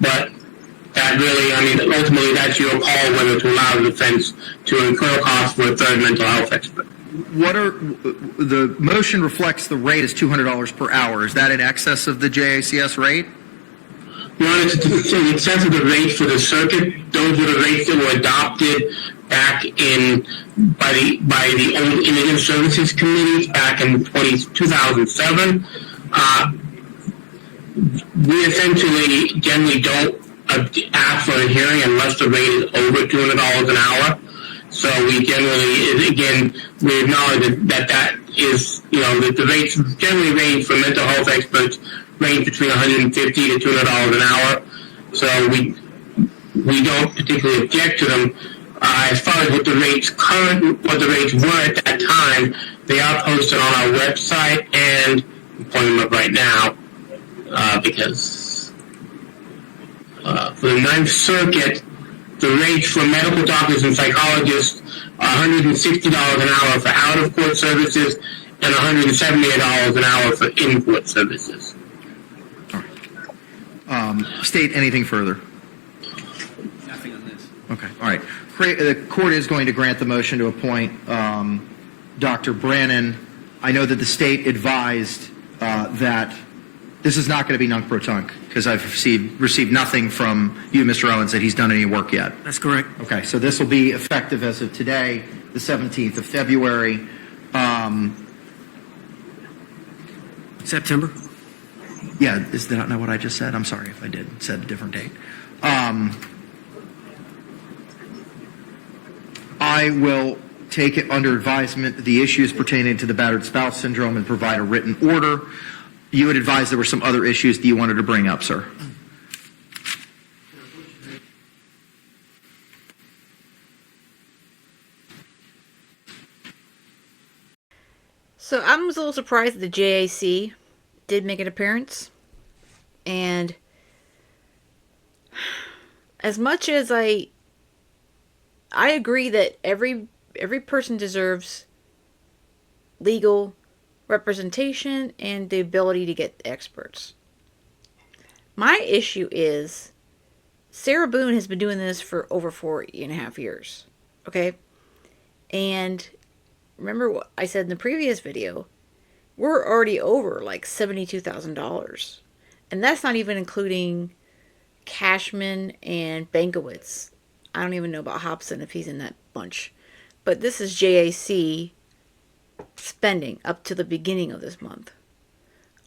But that really, I mean, ultimately that's your call whether to allow the defense to incur costs for a third mental health expert. The motion reflects the rate is $200 per hour. Is that in excess of the JACS rate? Your Honor, it's in excess of the rates for the circuit. Those were the rates that were adopted back by the old Immigrant Services Committee back in 2007. We essentially generally don't ask for a hearing unless the rate is over $200 an hour. So we generally, again, we acknowledge that is, that the rates generally range for mental health experts range between $150 to $200 an hour. So we don't particularly object to them. As far as what the rates were at that time, they are posted on our website, and I'm pulling them up right now because for the Ninth Circuit, the rates for medical doctors and psychologists are $160 an hour for out-of-court services and $178 an hour for in-court services. State anything further? Nothing on this. Okay, all right. The court is going to grant the motion to appoint Dr. Brannon. I know that the state advised that this is not going to be nunc-pro-tunc because I've received nothing from you, Mr. Owens, that he's done any work yet. That's correct. Okay, so this will be effective as of today, the 17th of February. September? Yeah, is that not what I just said? I'm sorry if I said a different date. I will take it under advisement the issues pertaining to the battered spouse syndrome and provide a written order. You had advised there were some other issues that you wanted to bring up, sir. So I was a little surprised that the JAC did make an appearance. And as much as I agree that every person deserves legal representation and the ability to get experts. My issue is Sarah Boone has been doing this for over 4.5 years. Okay? And remember what I said in the previous video, we're already over like $72,000. And that's not even including Cashman and Bankowitz. I don't even know about Hobson if he's in that bunch. But this is JAC spending up to the beginning of this month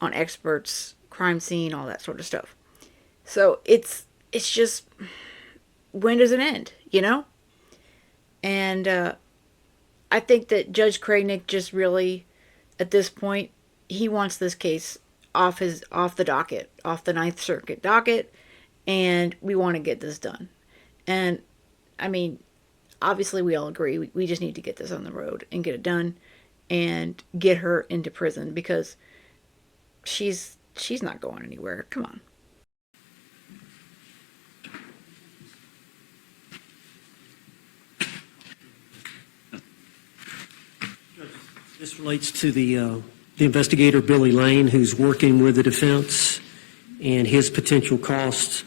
on experts, crime scene, all that sort of stuff. So it's it's just, when does it end, you know? And I think that Judge Kragnick just really, at this point, he wants this case off the docket, off the Ninth Circuit docket, and we want to get this done. And I mean, obviously, we all agree we just need to get this on the road and get it done, and get her into prison because she's not going anywhere. Come on. This relates to the investigator, Billy Lane, who's working with the defense, and his potential costs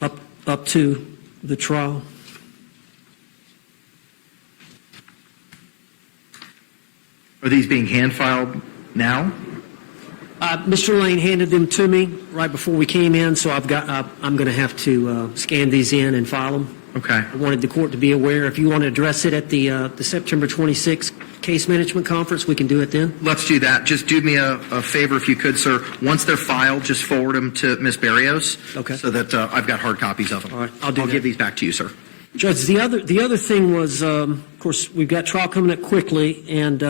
up to the trial. Are these being hand filed now? Mr. Lane handed them to me right before we came in, so I'm going to have to scan these in and file them. Okay. I wanted the court to be aware. If you want to address it at the September 26th case management conference, we can do it then. Let's do that. Just do me a favor if you could, sir. Once they're filed, just forward them to Ms. Barrios. Okay. So that I've got hard copies of them. All right, I'll do that. give these back to you, sir. Judge, the other thing was, of course, we've got trial coming up quickly, and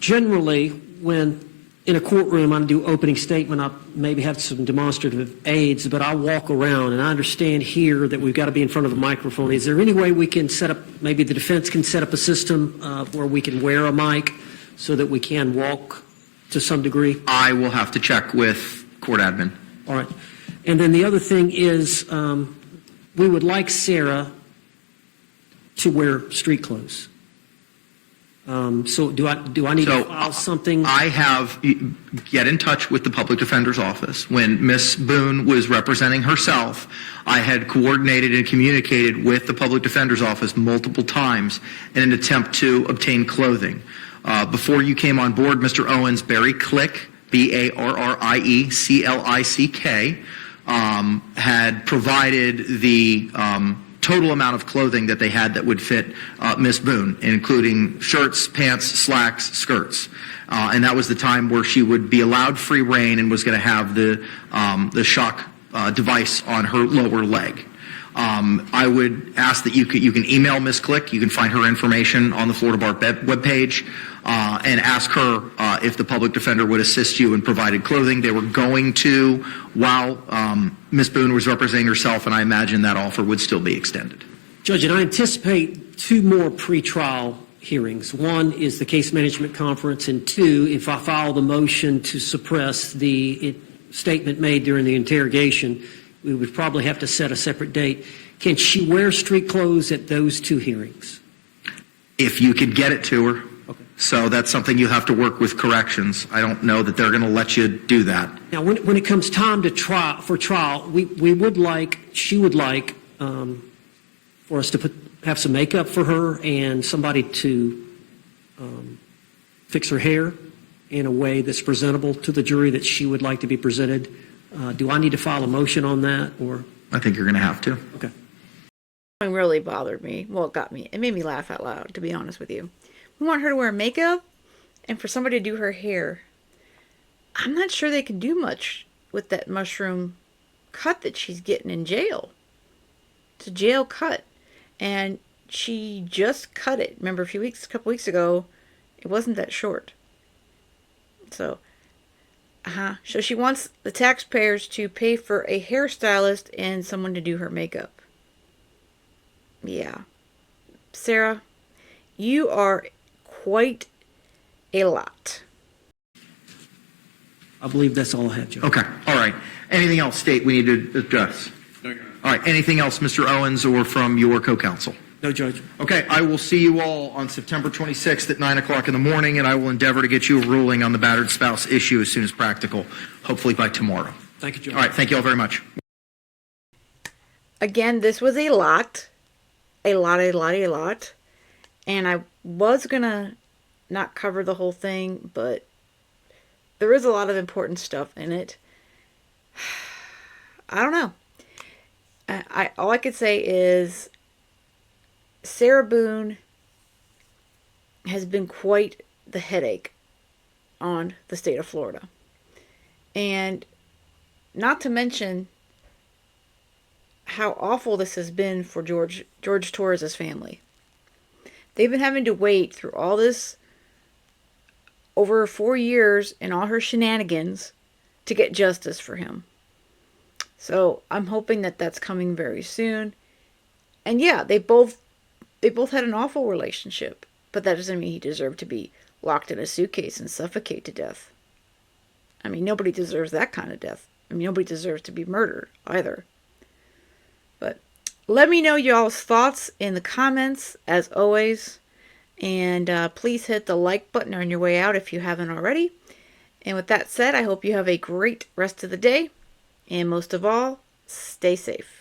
generally, when in a courtroom I do opening statement, I maybe have some demonstrative aids, but I walk around, and I understand here that we've got to be in front of a microphone. Is there any way we can set up, maybe the defense can set up a system where we can wear a mic so that we can walk to some degree? I will have to check with court admin. All right. And then the other thing is, we would like Sarah to wear street clothes. So do I need to file something? I have, get in touch with the public defender's office. When Miss Boone was representing herself, I had coordinated and communicated with the public defender's office multiple times in an attempt to obtain clothing. Before you came on board, Mr. Owens, Barry Click, BARRIECLICK, had provided the total amount of clothing that they had that would fit Miss Boone, including shirts, pants, slacks, skirts. And that was the time where she would be allowed free reign and was going to have the shock device on her lower leg. I would ask that you can email Ms. Click. You can find her information on the Florida Bar webpage, and ask her if the public defender would assist you in providing clothing. They were going to while Ms. Boone was representing herself, and I imagine that offer would still be extended. Judge, and I anticipate 2 more pretrial hearings. 1 is the case management conference, and 2, if I file the motion to suppress the statement made during the interrogation, we would probably have to set a separate date. Can she wear street clothes at those 2 hearings? If you could get it to her. Okay. So that's something you have to work with corrections. I don't know that they're going to let you do that. Now, when it comes time to trial, she would like for us to have some makeup for her and somebody to fix her hair in a way that's presentable to the jury that she would like to be presented. Do I need to file a motion on that, or? I think you're going to have to. Okay. It really bothered me. Well, it made me laugh out loud, to be honest with you. We want her to wear makeup and for somebody to do her hair. I'm not sure they can do much with that mushroom cut that she's getting in jail. It's a jail cut. And she just cut it. Remember, a couple weeks ago, it wasn't that short. So she wants the taxpayers to pay for a hairstylist and someone to do her makeup. Yeah. Sarah, you are quite a lot. I believe that's all I have, Judge. Okay. All right. Anything else, State, we need to address? No, all right. Anything else, Mr. Owens, or from your co-counsel? No, Judge. Okay. I will see you all on September 26th at 9 o'clock in the morning, and I will endeavor to get you a ruling on the battered spouse issue as soon as practical, hopefully by tomorrow. Thank you, Judge. All right. Thank you all very much. Again, this was a lot. A lot. And I was going to not cover the whole thing, but there is a lot of important stuff in it. I don't know. All I could say is Sarah Boone has been quite the headache on the state of Florida. And not to mention how awful this has been for George Torres' family. They've been having to wait through all this over 4 years and all her shenanigans to get justice for him. So I'm hoping that that's coming very soon. And yeah, they both had an awful relationship, but that doesn't mean he deserved to be locked in a suitcase and suffocate to death. I mean, nobody deserves that kind of death. I mean, nobody deserves to be murdered either. But let me know y'all's thoughts in the comments, as always. And please hit the like button on your way out if you haven't already. And with that said, I hope you have a great rest of the day. And most of all, stay safe.